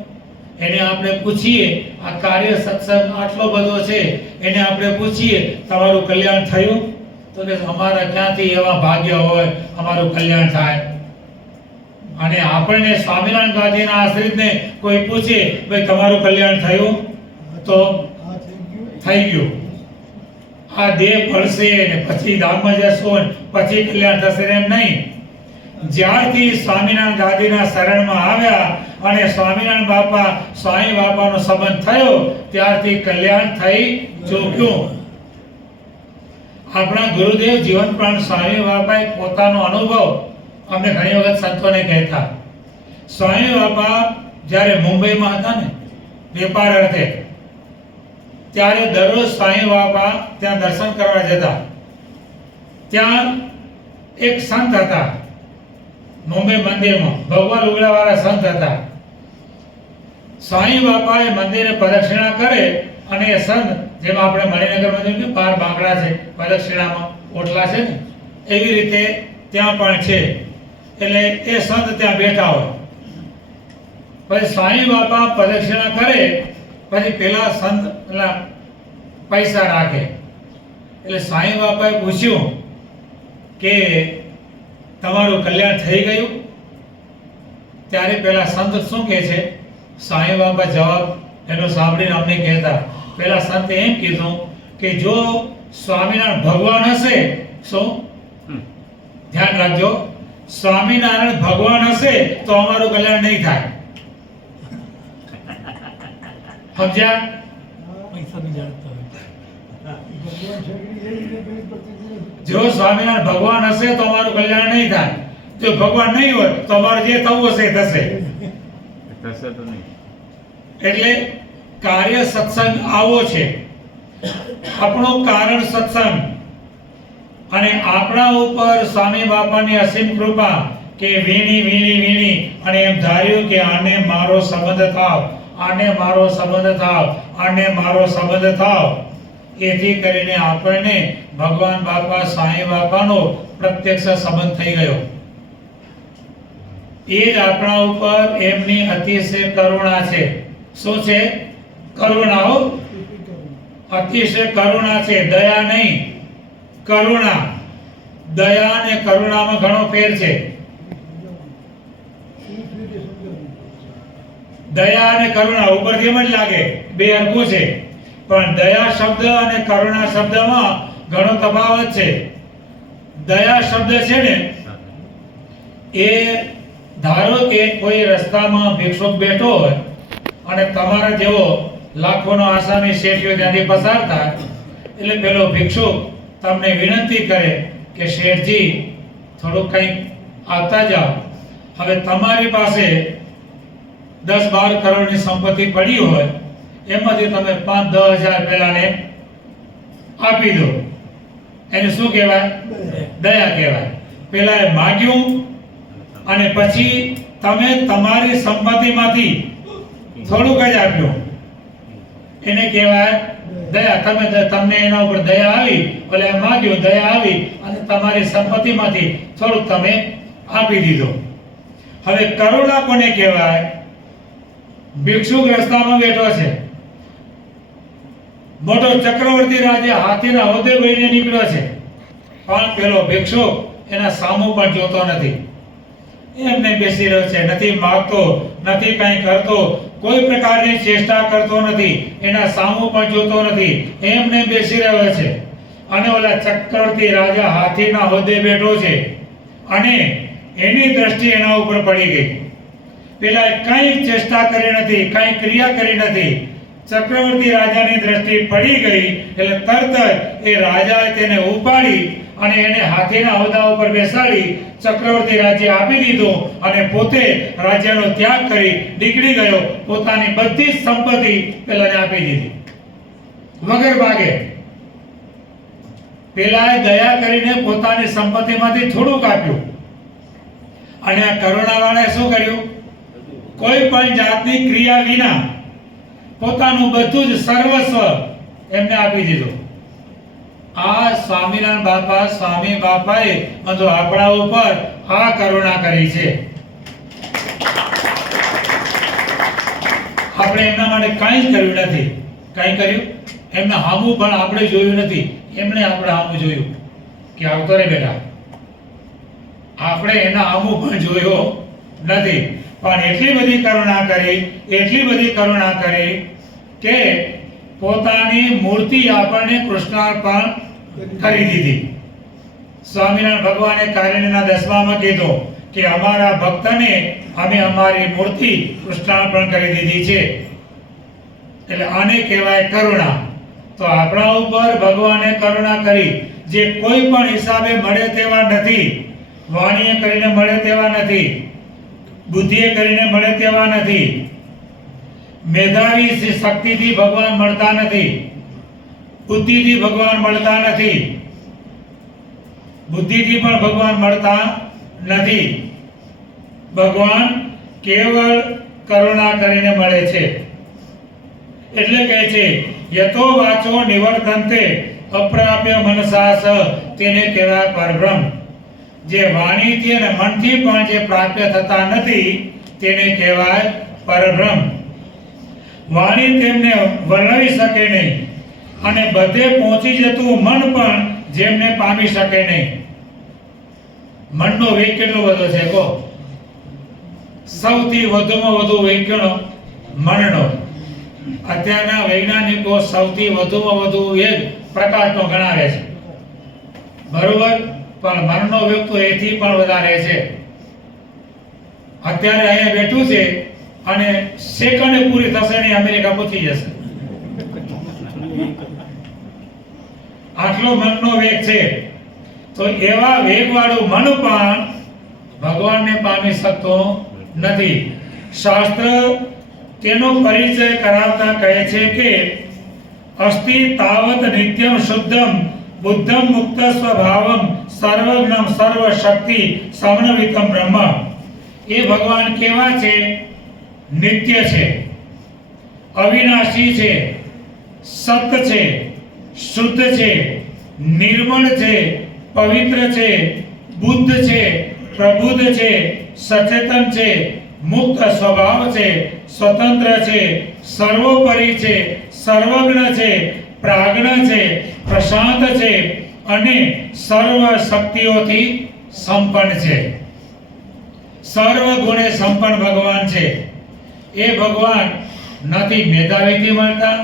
એને આપણે પૂછીએ, આ કાર્ય સત્સંગ આટલો બધો છે, એને આપણે પૂછીએ તમારું કલ્યાણ થયું? તો કે અમારા ક્યાંથી એવા ભાગ્ય હોય અમારું કલ્યાણ થાય. અને આપણને સ્વામિનારાયણ ગાદીના આશ્રિતને કોઈ પૂછે ભાઈ તમારું કલ્યાણ થયું? તો થઈ ગયું. આ દેહ ફળશે ને પછી ધામમાં જશો ને પછી કલ્યાણ થશે એમ નહીં. જ્યારથી સ્વામિનારાયણ ગાદીના શરણમાં આવ્યા અને સ્વામિનારાયણ બાપા, સ્વામી બાપાનો સંબંધ થયો, ત્યારથી કલ્યાણ થઈ ચૂક્યું. આપણા ગુરુદેવ જીવન પ્રાણ સ્વામી બાપાએ પોતાનો અનુભવ અમને ઘણી વખત સંતોને કહેતા. સ્વામી બાપા જ્યારે મુંબઈમાં હતા ને વેપાર અર્થે, ત્યારે દરરોજ સ્વામી બાપા ત્યાં દર્શન કરવા જતા. ત્યાં એક સંત હતા મુંબઈ મંદિરમાં, ભગવાન લુગડાવાળા સંત હતા. સ્વામી બાપાએ મંદિરે પ્રદક્ષિણા કરે અને એ સંત, જેમ આપણે મણિનગર મંદિર 12 બાંકડા છે પ્રદક્ષિણામાં ઓટલા છે ને, એવી રીતે ત્યાં પણ છે. એટલે એ સંત ત્યાં બેઠા હોય. પછી સ્વામી બાપા પ્રદક્ષિણા કરે, પછી પેલા સંત પૈસા રાખે. એટલે સ્વામી બાપાએ પૂછ્યું કે તમારું કલ્યાણ થઈ ગયું? ત્યારે પેલા સંત શું કહે છે? સ્વામી બાપા જવાબ એનો સાંભળીને અમને કહેતા, પેલા સંતે એમ કીધું કે જો સ્વામિનારાયણ ભગવાન હશે, શું ધ્યાન રાખજો, સ્વામિનારાયણ ભગવાન હશે તો અમારું કલ્યાણ નહીં થાય. સમજ્યા? જો સ્વામિનારાયણ ભગવાન હશે તો અમારું કલ્યાણ નહીં થાય. જો ભગવાન નહીં હોય તો અમારે જે થવું હશે એ થશે. તો નહીં. એટલે કાર્ય સત્સંગ આવો છે. આપણો કારણ સત્સંગ, અને આપણા ઉપર સ્વામી બાપાની અસીમ કૃપા કે વીણી અને એમ ધાર્યું કે આને મારો સંબંધ થાવ, આને મારો સંબંધ થાવ, આને મારો સંબંધ થાવ. એથી કરીને આપણને ભગવાન બાપા, સ્વામી બાપાનો પ્રત્યક્ષ સંબંધ થઈ ગયો. એ જ આપણા ઉપર એમની અતિશય કરુણા છે. શું છે? કરુણા. અતિશય કરુણા છે, દયા નહીં, કરુણા. દયા અને કરુણામાં ઘણો ફેર છે. દયા અને કરુણા ઉપરથી એમ જ લાગે બે હરખું છે, પણ દયા શબ્દ અને કરુણા શબ્દમાં ઘણો તફાવત છે. દયા શબ્દ છે ને, એ ધારો કે કોઈ રસ્તામાં ભિક્ષુક બેઠો હોય અને તમારા જેવો લાખોનો આસામી શેઠિયો ત્યાંથી પસાર થાય, એટલે પેલો ભિક્ષુક તમને વિનંતી કરે કે શેઠજી થોડું કંઈક આપતા જાઓ. હવે તમારી પાસે 10-12 કરોડની સંપત્તિ પડી હોય, એમાંથી તમે 5-10 હજાર પેલાને આપી દો. એને શું કહેવાય? દયા કહેવાય. પેલાએ માગ્યું અને પછી તમે તમારી સંપત્તિમાંથી થોડુંક જ આપ્યું, એને કહેવાય દયા. તમને એના ઉપર દયા આવી, એટલે માગ્યું, દયા આવી અને તમારી સંપત્તિમાંથી થોડુંક તમે આપી દીધો. હવે કરુણા કોને કહેવાય? ભિક્ષુક રસ્તામાં બેઠો છે, મોટો ચક્રવર્તી રાજા હાથીના હોદ્દે બેસીને નીકળ્યો છે, પણ પેલો ભિક્ષુક એના સામું પણ જોતો નથી. એમને બેસી રહ્યો છે, નથી માગતો, નથી કંઈ કરતો, કોઈ પ્રકારની ચેષ્ટા કરતો નથી, એના સામું પણ જોતો નથી, એમને બેસી રહ્યો છે. અને ઓલા ચક્રવર્તી રાજા હાથીના હોદ્દે બેઠો છે અને એની દ્રષ્ટિ એના ઉપર પડી ગઈ. પેલા કંઈ ચેષ્ટા કરી નથી, કંઈ ક્રિયા કરી નથી. ચક્રવર્તી રાજાની દ્રષ્ટિ પડી ગઈ એટલે તરત જ એ રાજાએ તેને ઉપાડી અને એને હાથીના હોદ્દા ઉપર બેસાડી ચક્રવર્તી રાજ્ય આપી દીધું અને પોતે રાજ્યનો ત્યાગ કરી નીકળી ગયો. પોતાની બધી જ સંપત્તિ પેલાને આપી દીધી વગર ભાગે. પેલાએ દયા કરીને પોતાની સંપત્તિમાંથી થોડુંક આપ્યું અને આ કરુણાવાળાએ શું કર્યું? કોઈ પણ જાતની ક્રિયા વિના પોતાનું બધું જ સર્વસ્વ એમને આપી દીધું. આ સ્વામિનારાયણ બાપા, સ્વામી બાપાએ બધું આપણા ઉપર આ કરુણા કરી છે. આપણે એમના માટે કંઈ જ કર્યું નથી. કંઈ કર્યું? એમના હામું પણ આપણે જોયું નથી, એમણે આપણે હામું જોયું કે આવતો રે બેટા. આપણે એના હામું પણ જોયો નથી, પણ એટલી બધી કરુણા કરી, એટલી બધી કરુણા કરી કે પોતાની મૂર્તિ આપણને કૃષ્ણાર્પણ કરી દીધી. સ્વામિનારાયણ ભગવાને કારિણીના 10માં કીધું કે અમારા ભક્તને અમે અમારી મૂર્તિ કૃષ્ણાર્પણ કરી દીધી છે. એટલે આને કહેવાય કરુણા. તો આપણા ઉપર ભગવાને કરુણા કરી, જે કોઈ પણ હિસાબે મળે તેવા નથી. વાણીએ કરીને મળે તેવા નથી, બુદ્ધિએ કરીને મળે તેવા નથી, મેધાવી શક્તિથી ભગવાન મળતા નથી, બુદ્ધિથી ભગવાન મળતા નથી, બુદ્ધિથી પણ ભગવાન મળતા નથી. ભગવાન કેવળ કરુણા કરીને મળે છે. એટલે કહે છે યતો વાચો નિવર્તન્તે અપ્રાપ્ય મનસાસ, તેને કહેવાય પરબ્રહ્મ. જે વાણીથી અને મનથી પણ જે પ્રાપ્ય થતા નથી તેને કહેવાય પરબ્રહ્મ. વાણી તેમને વર્ણવી શકે નહીં અને બધે પહોંચી જતું મન પણ જેમને પામી શકે નહીં. મનનો વેગ કેટલો બધો છે કહો? સૌથી વધુમાં વધુ વેગ કેનો? મનનો. અત્યારના વૈજ્ઞાનિકો સૌથી વધુમાં વધુ વેગ પ્રકાશનો ગણાવે છે, બરોબર? પણ મનનો વેગ તો એથી પણ વધારે છે. અત્યારે અહીંયા બેઠું છે અને સેકન્ડે પૂરી થશે ને અમેરિકા પહોંચી જશે. આટલો મનનો વેગ છે. તો એવા વેગવાળું મન પણ ભગવાનને પામી શકતો નથી. શાસ્ત્ર તેનો પરિચય કરાવતા કહે છે કે અસ્તિ તાવત નિત્યમ શુદ્ધમ બુદ્ધમ મુક્ત સ્વભાવમ સર્વજ્ઞમ સર્વશક્તિ સમન્વિતમ બ્રહ્મ. એ ભગવાન કેવા છે? નિત્ય છે, અવિનાશી છે, સત છે, શુદ્ધ છે, નિર્મળ છે, પવિત્ર છે, બુદ્ધ છે, પ્રબુદ્ધ છે, સચેતન છે, મુક્ત સ્વભાવ છે, સ્વતંત્ર છે, સર્વોપરી છે, સર્વજ્ઞ છે, પ્રાજ્ઞ છે, પ્રશાંત છે અને સર્વ શક્તિઓથી સંપન્ન છે. સર્વ ગુણે સંપન્ન ભગવાન છે. એ ભગવાન નથી મેધાવીથી મળતા,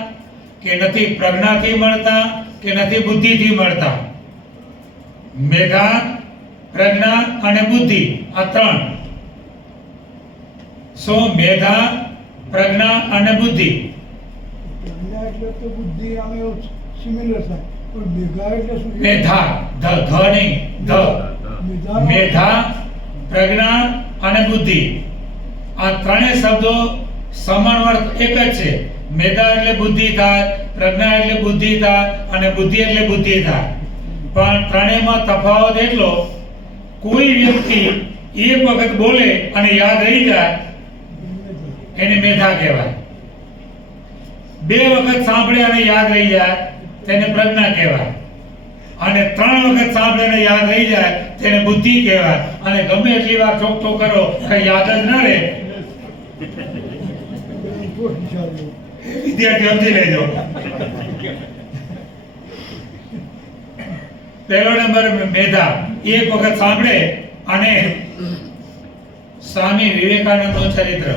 કે નથી પ્રજ્ઞાથી મળતા, કે નથી બુદ્ધિથી મળતા. મેધા, પ્રજ્ઞા અને બુદ્ધિ, આ ત્રણ. શું? મેધા, પ્રજ્ઞા અને બુદ્ધિ. પ્રજ્ઞા એટલે તો બુદ્ધિ આમે સિમિલર થાય, પણ મેધા એટલે શું? મેધા, ધ નહીં, ધ. મેધા, પ્રજ્ઞા અને બુદ્ધિ, આ ત્રણેય શબ્દો સમાન અર્થ એક જ છે. મેધા એટલે બુદ્ધિ થાય, પ્રજ્ઞા એટલે બુદ્ધિ થાય અને બુદ્ધિ એટલે બુદ્ધિ થાય. પણ ત્રણેયમાં તફાવત એટલો, કોઈ વ્યક્તિ એક વખત બોલે અને યાદ રહી જાય એને મેધા કહેવાય. બે વખત સાંભળે અને યાદ રહી જાય તેને પ્રજ્ઞા કહેવાય. અને ત્રણ વખત સાંભળે અને યાદ રહી જાય તેને બુદ્ધિ કહેવાય. અને ગમે એટલી વાર ચોકટો કરો કે યાદ જ ન રહે, વિદ્યાર્થી સમજી લેજો. પહેલો નંબર મેધા, એક વખત સાંભળે અને સ્વામી વિવેકાનંદનું ચરિત્ર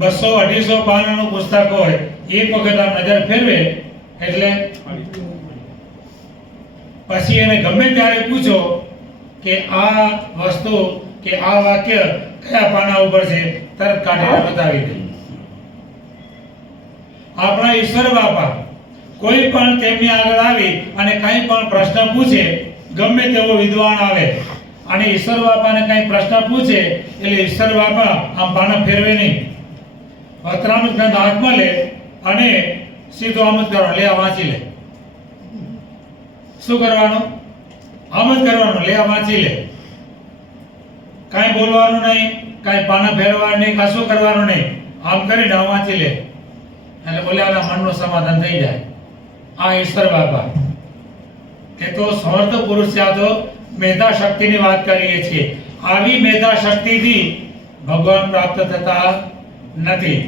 200-250 પાનાનું પુસ્તક હોય, એક વખત આમ નજર ફેરવે એટલે પછી એને ગમે ત્યારે પૂછો કે આ વસ્તુ કે આ વાક્ય કયા પાના ઉપર છે, તરત કાઢીને બતાવી દે. આપણા ઈશ્વર બાપા કોઈ પણ તેમની આગળ આવી અને કંઈ પણ પ્રશ્ન પૂછે, ગમે તેવો વિદ્વાન આવે અને ઈશ્વર બાપાને કંઈ પ્રશ્ન પૂછે એટલે ઈશ્વર બાપા આમ પાના ફેરવે નહીં, વતરામૃત ગ્રંથ હાથમાં લે અને સીધો આમ જ કરો, લે આ વાંચી લે. શું કરવાનું? આમ જ કરવાનું, લે આ વાંચી લે. કાંઈ બોલવાનું નહીં, કાંઈ પાના ફેરવાનું નહીં, કશું કરવાનું નહીં, આમ કરીને આ વાંચી લે એટલે બોલ્યાના મનનું સમાધાન થઈ જાય. આ ઈશ્વર બાપા એ તો સમર્થ પુરુષ છે. આ તો મેધા શક્તિની વાત કરીએ છીએ. આવી મેધા શક્તિથી ભગવાન પ્રાપ્ત થતા નથી.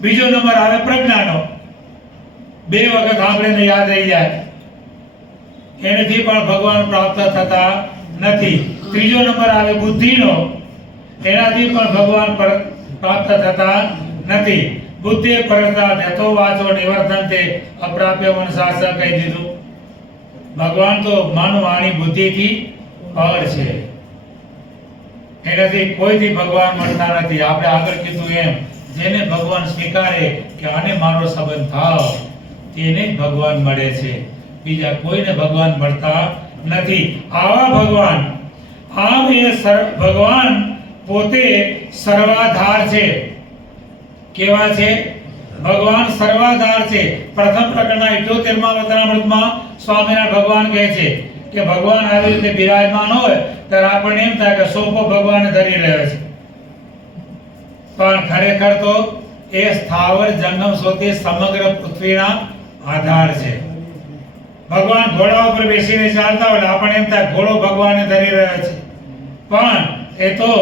બીજો નંબર આવે પ્રજ્ઞાનો. 2 વખત સાંભળીને યાદ રહી જાય, એનાથી પણ ભગવાન પ્રાપ્ત થતા નથી. ત્રીજો નંબર આવે બુદ્ધિનો. એનાથી પણ ભગવાન પ્રાપ્ત થતા નથી. બુદ્ધિ પરતા દેતો વાચો નિવર્તનતે અપ્રાપ્ય મન શાસ્ત્ર કહી દીધું. ભગવાન તો મન વાણી બુદ્ધિથી પર છે, એનાથી કોઈથી ભગવાન મળતા નથી. આપણે આગળ કીધું એમ, જેને ભગવાન સ્વીકારે કે આને મારો સંબંધ થાવ, તેને જ ભગવાન મળે છે, બીજા કોઈને ભગવાન મળતા નથી. આવા ભગવાન, આમ એ ભગવાન પોતે સર્વાધાર છે. કેવા છે? ભગવાન સર્વાધાર છે. પ્રથમ પ્રકરણના 78મા વચનામૃતમાં સ્વામિનારાયણ ભગવાન કહે છે કે ભગવાન આવી રીતે બિરાજમાન હોય ત્યારે આપણને એમ થાય કે સોપો ભગવાનને ધરી રહ્યો છે, પણ ખરેખર તો એ સ્થાવર જંગમ સુધી સમગ્ર પૃથ્વીના આધાર છે. ભગવાન ઘોડા ઉપર બેસીને ચાલતા હોય આપણને એમ થાય ઘોડો ભગવાનને ધરી રહ્યો છે, પણ એ તો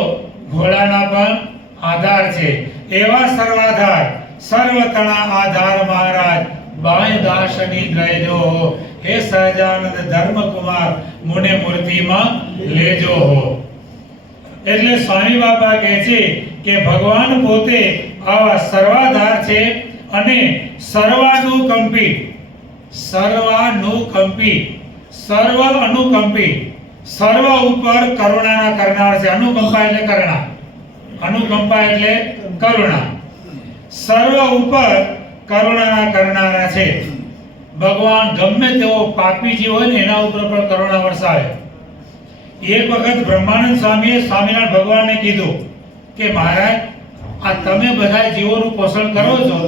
ઘોડાના પણ આધાર છે. એવા સર્વાધાર સર્વતણા આધાર મહારાજ બાય દાસની દ્રયજો હે સહજાનંદ ધર્મકુમાર મુને મૂર્તિમાં લેજો હો. એટલે સ્વામી બાપા કહે છે કે ભગવાન પોતે આવા સર્વાધાર છે અને સર્વાનુકંપી, સર્વ અનુકંપી, સર્વ ઉપર કરુણાના કરનાર છે. અનુકંપા એટલે કરુણા, અનુકંપા એટલે કરુણા. સર્વ ઉપર કરુણાના કરનારા છે. ભગવાન ગમે તેવો પાપી જીવ હોય ને એના ઉપર પણ કરુણા વરસાવે. એક વખત બ્રહ્માનંદ સ્વામીએ સ્વામિનારાયણ ભગવાનને કીધું કે મહારાજ, આ તમે બધા જીવોનું પોષણ કરો છો,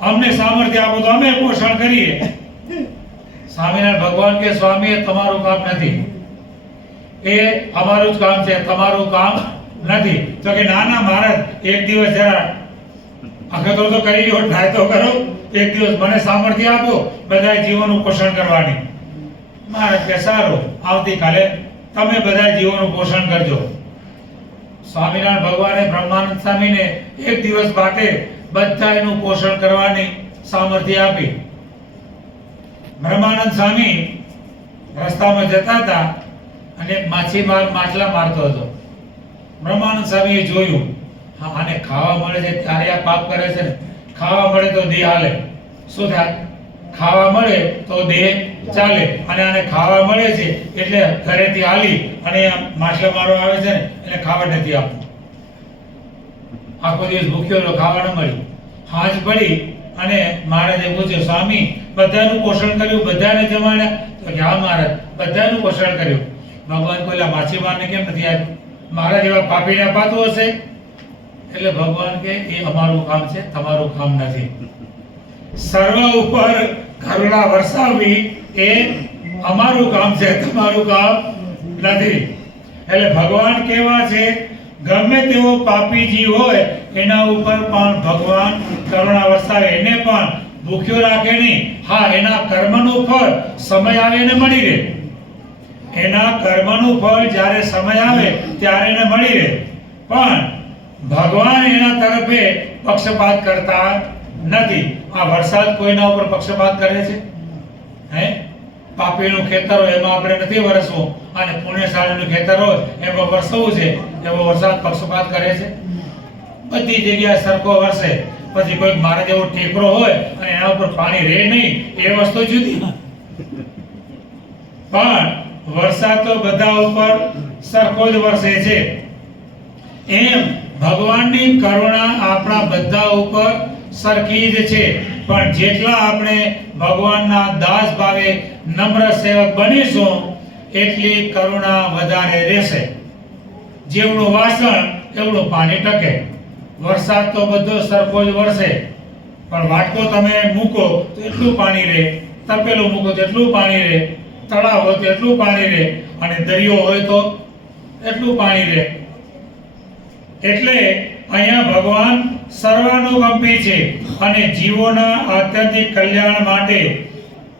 અમને સામર્થ્ય આપો તો અમે પોષણ કરીએ. સ્વામિનારાયણ ભગવાન કે સ્વામી, એ તમારું કામ નથી, એ અમારું જ કામ છે, તમારું કામ નથી. તો કે ના ના મહારાજ, એક દિવસ જરા અખતરો તો કરી લો, ટ્રાય તો કરો, એક દિવસ મને સામર્થ્ય આપો બધા જીવોનું પોષણ કરવાની. મહારાજ કે સારું, આવતીકાલે તમે બધા જીવોનું પોષણ કરજો. સ્વામિનારાયણ ભગવાને બ્રહ્માનંદ સ્વામીને એક દિવસ માટે બધાનું પોષણ કરવાની સામર્થ્ય આપી. બ્રહ્માનંદ સ્વામી રસ્તામાં જતા હતા અને માછીમાર માટલા મારતો હતો. બ્રહ્માનંદ સ્વામીએ જોયું, હા આને ખાવા મળે છે ત્યારે આ પાપ કરે છે ને, ખાવા મળે તો દેહ હાલે. શું થાય? ખાવા મળે તો દેહ ચાલે, અને આને ખાવા મળે છે એટલે ઘરેથી હાલી અને માછલા મારવા આવે છે ને એને ખાવા નથી આપવું. આખો દિવસ ભૂખ્યો રહ્યો, ખાવા ન મળ્યું. હાંજ પડી અને મહારાજે પૂછ્યું, સ્વામી બધાનું પોષણ કર્યું, બધાને જમાડ્યા? તો કે હા મહારાજ, બધાનું પોષણ કર્યું. ભગવાન બોલ્યા, માછીમારને કેમ નથી આપ્યું? મહારાજ એવા પાપીને અપાતું હશે? એટલે ભગવાન કે એ અમારું કામ છે, તમારું કામ નથી. સર્વ ઉપર કરુણા વરસાવવી એ અમારું કામ છે, તમારું કામ નથી. એટલે ભગવાન કેવા છે? ગમે તેવો પાપી જીવ હોય એના ઉપર પણ ભગવાન કરુણા વરસાવે, એને પણ ભૂખ્યો રાખે નહીં. હા, એના કર્મનું ફળ સમય આવે એને મળી રહે. એના કર્મનું ફળ જ્યારે સમય આવે ત્યારે એને મળી રહે, પણ ભગવાન એના તરફે પક્ષપાત કરતા નથી. આ વરસાદ કોઈના ઉપર પક્ષપાત કરે છે? હે? પાપીનું ખેતર હોય એમાં આપણે નથી વરસવું અને પુણ્યશાળીનું ખેતર હોય એમાં વરસવું છે, એવો વરસાદ પક્ષપાત કરે છે? બધી જગ્યાએ સરખો વરસે. પછી કોઈ મારા જેવો ટેકરો હોય અને એના ઉપર પાણી રહે નહીં, એ વસ્તુ જુદી. પણ વરસાદ તો બધા ઉપર સરખો જ વરસે છે. એમ ભગવાનની કરુણા આપણા બધા ઉપર સરખી જ છે. પણ જેટલા આપણે ભગવાનના દાસ ભાવે નમ્ર સેવક બનીશું એટલી કરુણા વધારે રહેશે. જેવડું વાસણ એવડું પાણી ટકે. વરસાદ તો બધો સરખો જ વરસે, પણ વાટકો તમે મૂકો તો એટલું પાણી રહે, તપેલું મૂકો તો એટલું પાણી રહે, તળાવ હોય તો એટલું પાણી રહે, અને દરિયો હોય તો એટલું પાણી રહે. એટલે અહીંયા ભગવાન સર્વાનુકંપી છે અને જીવોના આત્યંતિક કલ્યાણ માટે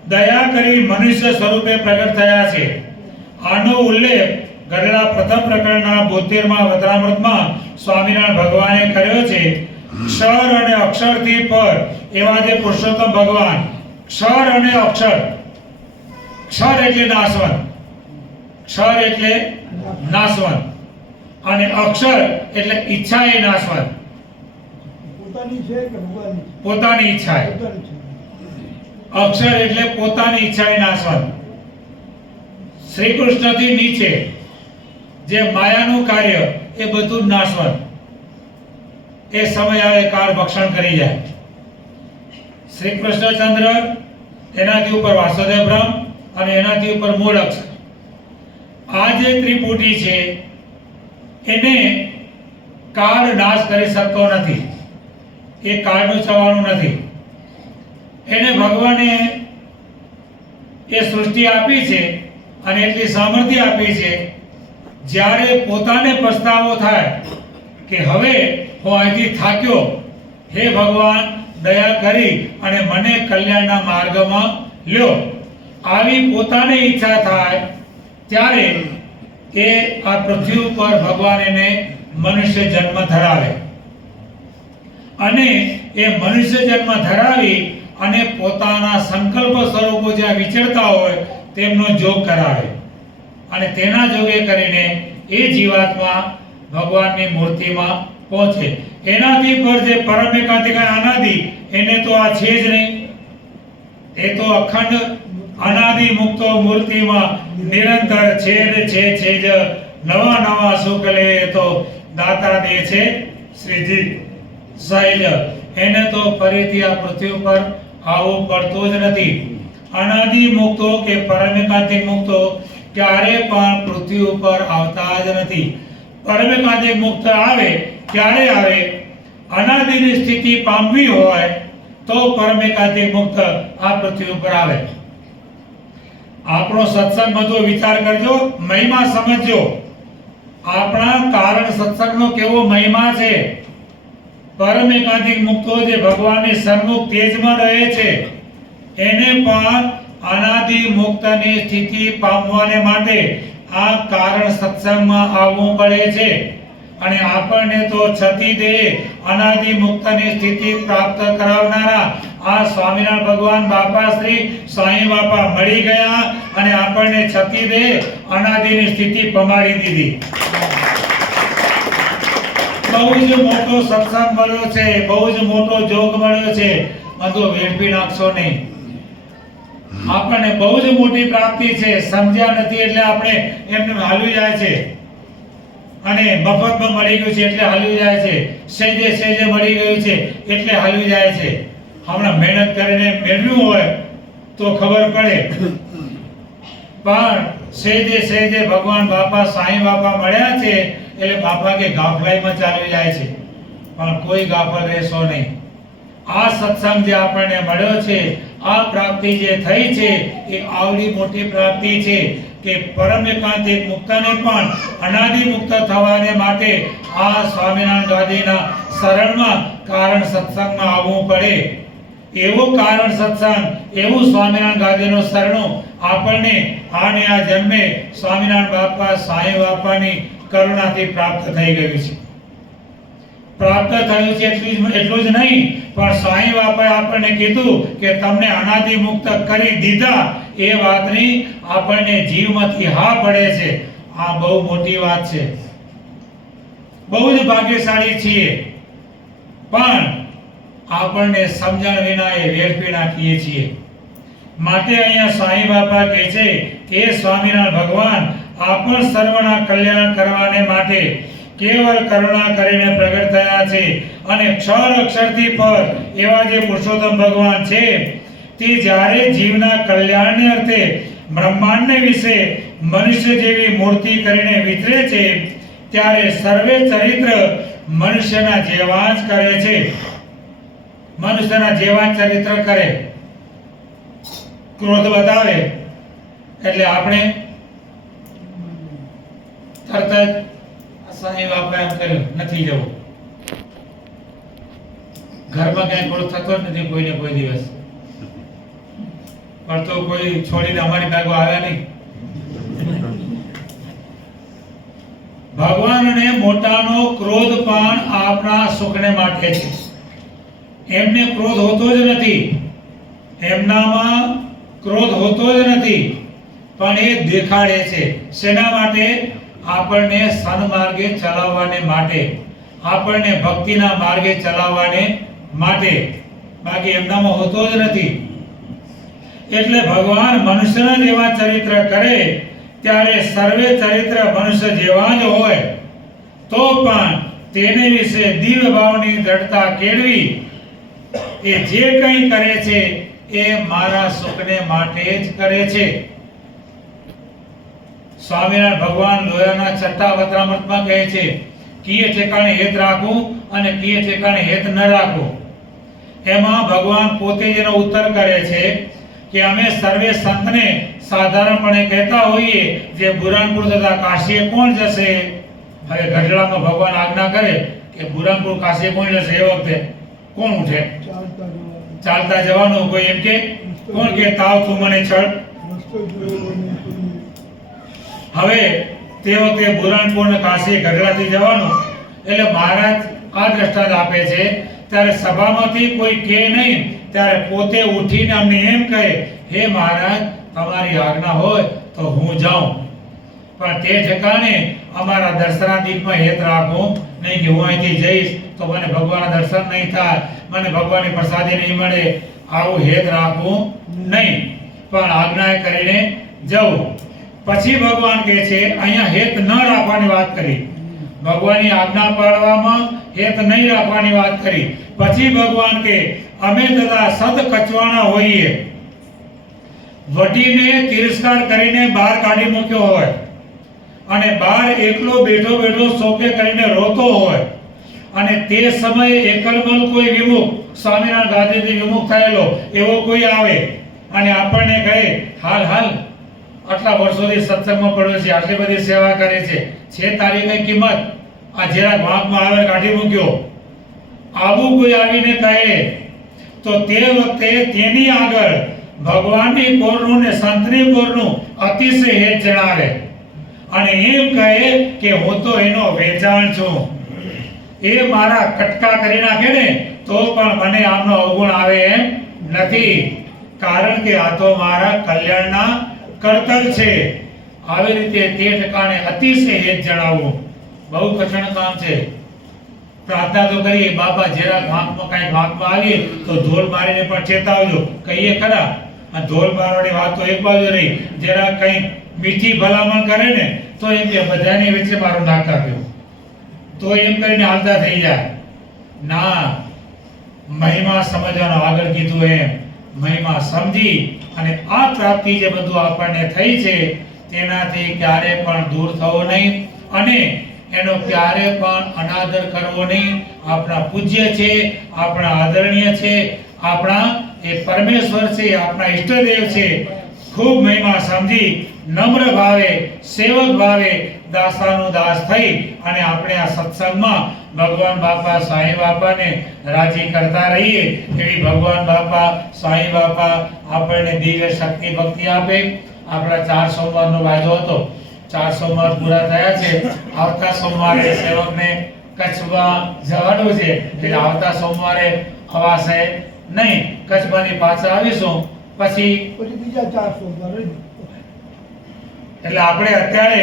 દયા કરી મનુષ્ય સ્વરૂપે પ્રગટ થયા છે. આનો ઉલ્લેખ ગઢડા પ્રથમ પ્રકરણના 72માં વચનામૃતમાં સ્વામિનારાયણ ભગવાને કર્યો છે. ક્ષર અને અક્ષરથી પર એવા જે પુરુષોત્તમ ભગવાન, ક્ષર અને અક્ષર. ક્ષર એટલે નાશવંત, ક્ષર એટલે નાશવંત, અને અક્ષર એટલે ઈચ્છા એ નાશવંત. પોતાની છે કે ભગવાનની છે? પોતાની ઈચ્છા એ. પોતાની છે. અક્ષર એટલે પોતાની ઈચ્છા એ નાશવંત. શ્રી કૃષ્ણથી નીચે જે માયાનું કાર્ય એ બધું નાશવંત. એ સમય આવે કાળ ભક્ષણ કરી જાય. શ્રી કૃષ્ણચંદ્ર, એનાથી ઉપર વાસુદેવ બ્રહ્મ અને એનાથી ઉપર મૂળ અક્ષર. આ જે ત્રિપુટી છે એને કાળ નાશ કરી શકતો નથી. એ કાળનું ચવાણું નથી. એને ભગવાને એ સૃષ્ટિ આપી છે અને એટલી સામર્થ્ય આપી છે, જ્યારે પોતાને પસ્તાવો થાય કે હવે હું અહીંથી થાક્યો, હે ભગવાન દયા કરી અને મને કલ્યાણના માર્ગમાં લ્યો, આવી પોતાને ઈચ્છા થાય ત્યારે એ આ પૃથ્વી ઉપર ભગવાન એને મનુષ્ય જન્મ ધરાવે. અને એ મનુષ્ય જન્મ ધરાવી અને પોતાના સંકલ્પ સ્વરૂપો જ્યાં વિચરતા હોય તેમનો જોગ કરાવે. અને તેના જોગે કરીને એ જીવાત્મા ભગવાનની મૂર્તિમાં પહોંચે. એનાથી પર જે પરમ એકાંતિક અનાદિ, એને તો આ છે જ નહીં. એ તો અખંડ અનાદિ મુક્તો મૂર્તિમાં નિરંતર છે જ. નવા નવા સુખ લે તો દાતા દે છે શ્રીજી સહેજ. એને તો ફરીથી આ પૃથ્વી ઉપર આવવું પડતું જ નથી. અનાદિ મુક્તો કે પરમ એકાંતિક મુક્તો ક્યારે પણ પૃથ્વી ઉપર આવતા જ નથી. પરમ એકાંતિક મુક્ત આવે ક્યારે આવે? અનાદિની સ્થિતિ પામવી હોય તો પરમ એકાંતિક મુક્ત આ પૃથ્વી ઉપર આવે. આપણો સત્સંગ બધો વિચાર કરજો, મહિમા સમજજો. આપણા કારણ સત્સંગનો કેવો મહિમા છે. પરમ એકાંતિક મુક્તો જે ભગવાનની સન્મુખ તેજમાં રહે છે, એને પણ અનાદિ મુક્તની સ્થિતિ પામવાને માટે આ કારણ સત્સંગમાં આવવું પડે છે. અને આપણને તો છતી દે અનાદિ મુક્તની સ્થિતિ પ્રાપ્ત કરાવનારા આ સ્વામિનારાયણ ભગવાન બાપા શ્રી સાંઈ બાપા મળી ગયા અને આપણને છતી દે અનાદિની સ્થિતિ પમાડી દીધી. બહુ જ મોટો સત્સંગ મળ્યો છે, બહુ જ મોટો જોગ મળ્યો છે. બધો વેડફી નાખશો નહીં. આપણને બહુ જ મોટી પ્રાપ્તિ છે. સમજ્યા નથી એટલે આપણે એમને હાલ્યું જાય છે, અને મફતમાં મળી ગયું છે એટલે હાલ્યું જાય છે. સહેજે સહેજે મળી ગયું છે એટલે હાલ્યું જાય છે. હમણાં મહેનત કરીને મેળવ્યું હોય તો ખબર પડે, પણ સહેજે સહેજે ભગવાન બાપા સાંઈ બાપા મળ્યા છે એટલે બાપા કે ગાફલાઈમાં ચાલ્યું જાય છે. પણ કોઈ ગાફલ રહેશો નહીં. આ સત્સંગ જે આપણને મળ્યો છે, આ પ્રાપ્તિ જે થઈ છે, એ આવડી મોટી પ્રાપ્તિ છે કે પરમ એકાંતિક મુક્તને પણ અનાદિ મુક્ત થવાને માટે આ સ્વામિનારાયણ ગાદીના શરણમાં કારણ સત્સંગમાં આવવું પડે. એવું કારણ સત્સંગ, એવું સ્વામિનારાયણ ગાદીનું શરણું આપણને આને આ જન્મે સ્વામિનારાયણ બાપા સાંઈ બાપાની કરુણાથી પ્રાપ્ત થઈ ગયું છે. પ્રાપ્ત થયું છે એટલું જ નહીં, પણ સાંઈ બાપાએ આપણને કીધું કે તમને અનાદિ મુક્ત કરી દીધા. એ વાતની આપણને જીવમાંથી હા પડે છે. આ બહુ મોટી વાત છે. બહુ જ ભાગ્યશાળી છીએ, પણ આપણને સમજણ વિના એ વેડફી નાખીએ છીએ. માટે અહીંયા સાંઈ બાપા કહે છે કે સ્વામિનારાયણ ભગવાન આપણ સર્વના કલ્યાણ કરવાને માટે કેવળ કરુણા કરીને પ્રગટ થયા છે. અને ક્ષર અક્ષરથી પર એવા જે પુરુષોત્તમ ભગવાન છે તે જ્યારે જીવના કલ્યાણને અર્થે બ્રહ્માંડને વિશે મનુષ્ય જેવી મૂર્તિ કરીને વિતરે છે, ત્યારે સર્વે ચરિત્ર મનુષ્યના જેવા જ કરે છે. મનુષ્યના જેવા જ ચરિત્ર કરે. ક્રોધ બતાવે એટલે આપણે તરત જ સાંઈ બાપા એમ કર્યું નથી જવું. ઘરમાં ક્યાંય ક્રોધ થતો જ નથી કોઈને કોઈ દિવસ, પણ તો કોઈ છોડીને અમારી ભાગો આવ્યા નહીં. ભગવાનને મોટાનો ક્રોધ પણ આપણા સુખને માટે છે. એમને ક્રોધ હોતો જ નથી, એમનામાં ક્રોધ હોતો જ નથી, પણ એ દેખાડે છે. શેના માટે? આપણને સન્માર્ગે ચલાવવાને માટે, આપણને ભક્તિના માર્ગે ચલાવવાને માટે. બાકી એમનામાં હોતો જ નથી. એટલે ભગવાન મનુષ્યના જેવા ચરિત્ર કરે ત્યારે સર્વે ચરિત્ર મનુષ્ય જેવા જ હોય, તો પણ તેને વિશે દિવ્ય ભાવની દ્રઢતા કેળવી એ જે કંઈ કરે છે એ મારા સુખને માટે જ કરે છે. સ્વામિનારાયણ ભગવાન લોયાના છઠ્ઠા વતરામૃતમાં કહે છે કીએ ઠેકાણે હેત રાખવું અને કીએ ઠેકાણે હેત ન રાખવું. એમાં ભગવાન પોતે જેનો ઉત્તર કરે છે કે અમે સર્વે સંતને સાધારણપણે કહેતા હોઈએ જે બુરાનપુર તથા કાશીએ કોણ જશે. હવે ગઢડામાં ભગવાન આજ્ઞા કરે કે બુરાનપુર કાશીએ કોણ જશે, એ વખતે કોણ ઉઠે? ચાલતા જવાનું. કોઈ એમ કે કોણ કે તાવ તું મને છળ. હવે તે વખતે બુરાનપુર ને કાશી ગઢડાથી જવાનું. એટલે મહારાજ આ દ્રષ્ટાંત આપે છે. ત્યારે સભામાંથી કોઈ કે નહીં, ત્યારે પોતે ઉઠીને અમને એમ કહે હે મહારાજ તમારી આજ્ઞા હોય તો હું જાઉં, પણ તે ઠેકાણે અમારા દર્શનાદિકમાં હેત રાખો નહીં કે હું અહીંથી જઈશ તો મને ભગવાનના દર્શન નહીં થાય, મને ભગવાનની પ્રસાદી નહીં મળે. આવું હેત રાખવું નહીં, પણ આજ્ઞા કરીને જવું. પછી ભગવાન કહે છે અહીંયા હેત ન રાખવાની વાત કરી, ભગવાનની આજ્ઞા પાળવામાં હેત નહીં રાખવાની વાત કરી. પછી ભગવાન કે અમે તથા સદ કચવાણા હોઈએ, વટીને તિરસ્કાર કરીને બહાર કાઢી મૂક્યો હોય અને બહાર એકલો બેઠો બેઠો શોકે કરીને રોતો હોય, અને તે સમયે એકલમલ કોઈ વિમુખ સ્વામિનારાયણ ગાદીથી વિમુખ થયેલો એવો કોઈ આવે અને આપણને કહે હાલ હાલ આટલા વર્ષોથી સત્સંગમાં પડ્યો છે, આટલી બધી સેવા કરે છે તારી કઈ કિંમત? આ જરાક વાંકમાં આવે કાઢી મૂક્યો. આવું કોઈ આવીને કહે તો તે વખતે તેની આગળ ભગવાનની કોરનું ને સંતની કોરનું અતિશય હેત જણાવે અને એમ કહે કે હું તો એનો વેચાણ છું. એ મારા કટકા કરી નાખે ને તો પણ મને આમનો અવગુણ આવે એમ નથી, કારણ કે આ તો મારા કલ્યાણના કર્તવ્ય છે. આવી રીતે તે ઠેકાણે અતિશય હેત જણાવવું બહુ કઠણ કામ છે. પ્રાર્થના તો કરીએ બાપા જરાક વાંકમાં કાંઈક વાંકમાં આવીએ તો ઢોલ મારીને પણ ચેતાવજો, કહીએ ખરા. આ ઢોલ મારવાની વાત તો એક બાજુ રહી, જરાક કંઈક મીઠી ભલામણ કરે ને તો એમ કે બધાની વચ્ચે મારું નાક આપ્યું તો એમ કરીને હાલતા થઈ જાય. ના, મહિમા સમજવાનો આગળ કીધું એમ મહિમા સમજી અને આ પ્રાપ્તિ જે બધું આપણને થઈ છે તેનાથી ક્યારે પણ દૂર થવો નહીં અને એનો ક્યારે પણ અનાદર કરવો નહીં. આપણા પૂજ્ય છે, આપણા આદરણીય છે, આપણા એ પરમેશ્વર છે, આપણા ઈષ્ટદેવ છે. ખૂબ મહિમા સમજી નમ્ર ભાવે સેવક ભાવે દાસાનો દાસ થઈ અને આપણે આ સત્સંગમાં ભગવાન બાપા સાંઈ બાપાને રાજી કરતા રહીએ એવી ભગવાન બાપા સાંઈ બાપા આપણને દિવ્ય શક્તિ ભક્તિ આપે. આપણા 4 સોમવારનો વાયદો હતો, 4 સોમવાર પૂરા થયા છે. આવતા સોમવારે સેવકને કચ્છમાં જવાનું છે એટલે આવતા સોમવારે અવાશે નહીં. કચ્છમાંથી પાછા આવીશું પછી પછી બીજા 4 સોમવાર રહી. એટલે આપણે અત્યારે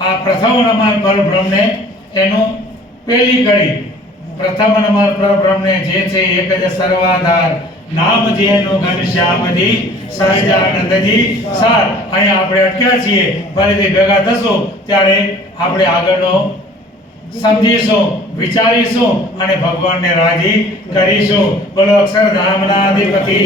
આ પ્રથમ નમન પરબ્રહ્મને એનું પહેલી કડી પ્રથમ નમન પરબ્રહ્મને જે છે એક જ સર્વાધાર નામ જેનું ઘનશ્યામજી સહજાનંદજી સાર અહીંયા આપણે અટક્યા છીએ. ફરીથી ભેગા થશું ત્યારે આપણે આગળનો સમજીશું, વિચારીશું અને ભગવાનને રાજી કરીશું. બોલો અક્ષરધામના અધિપતિ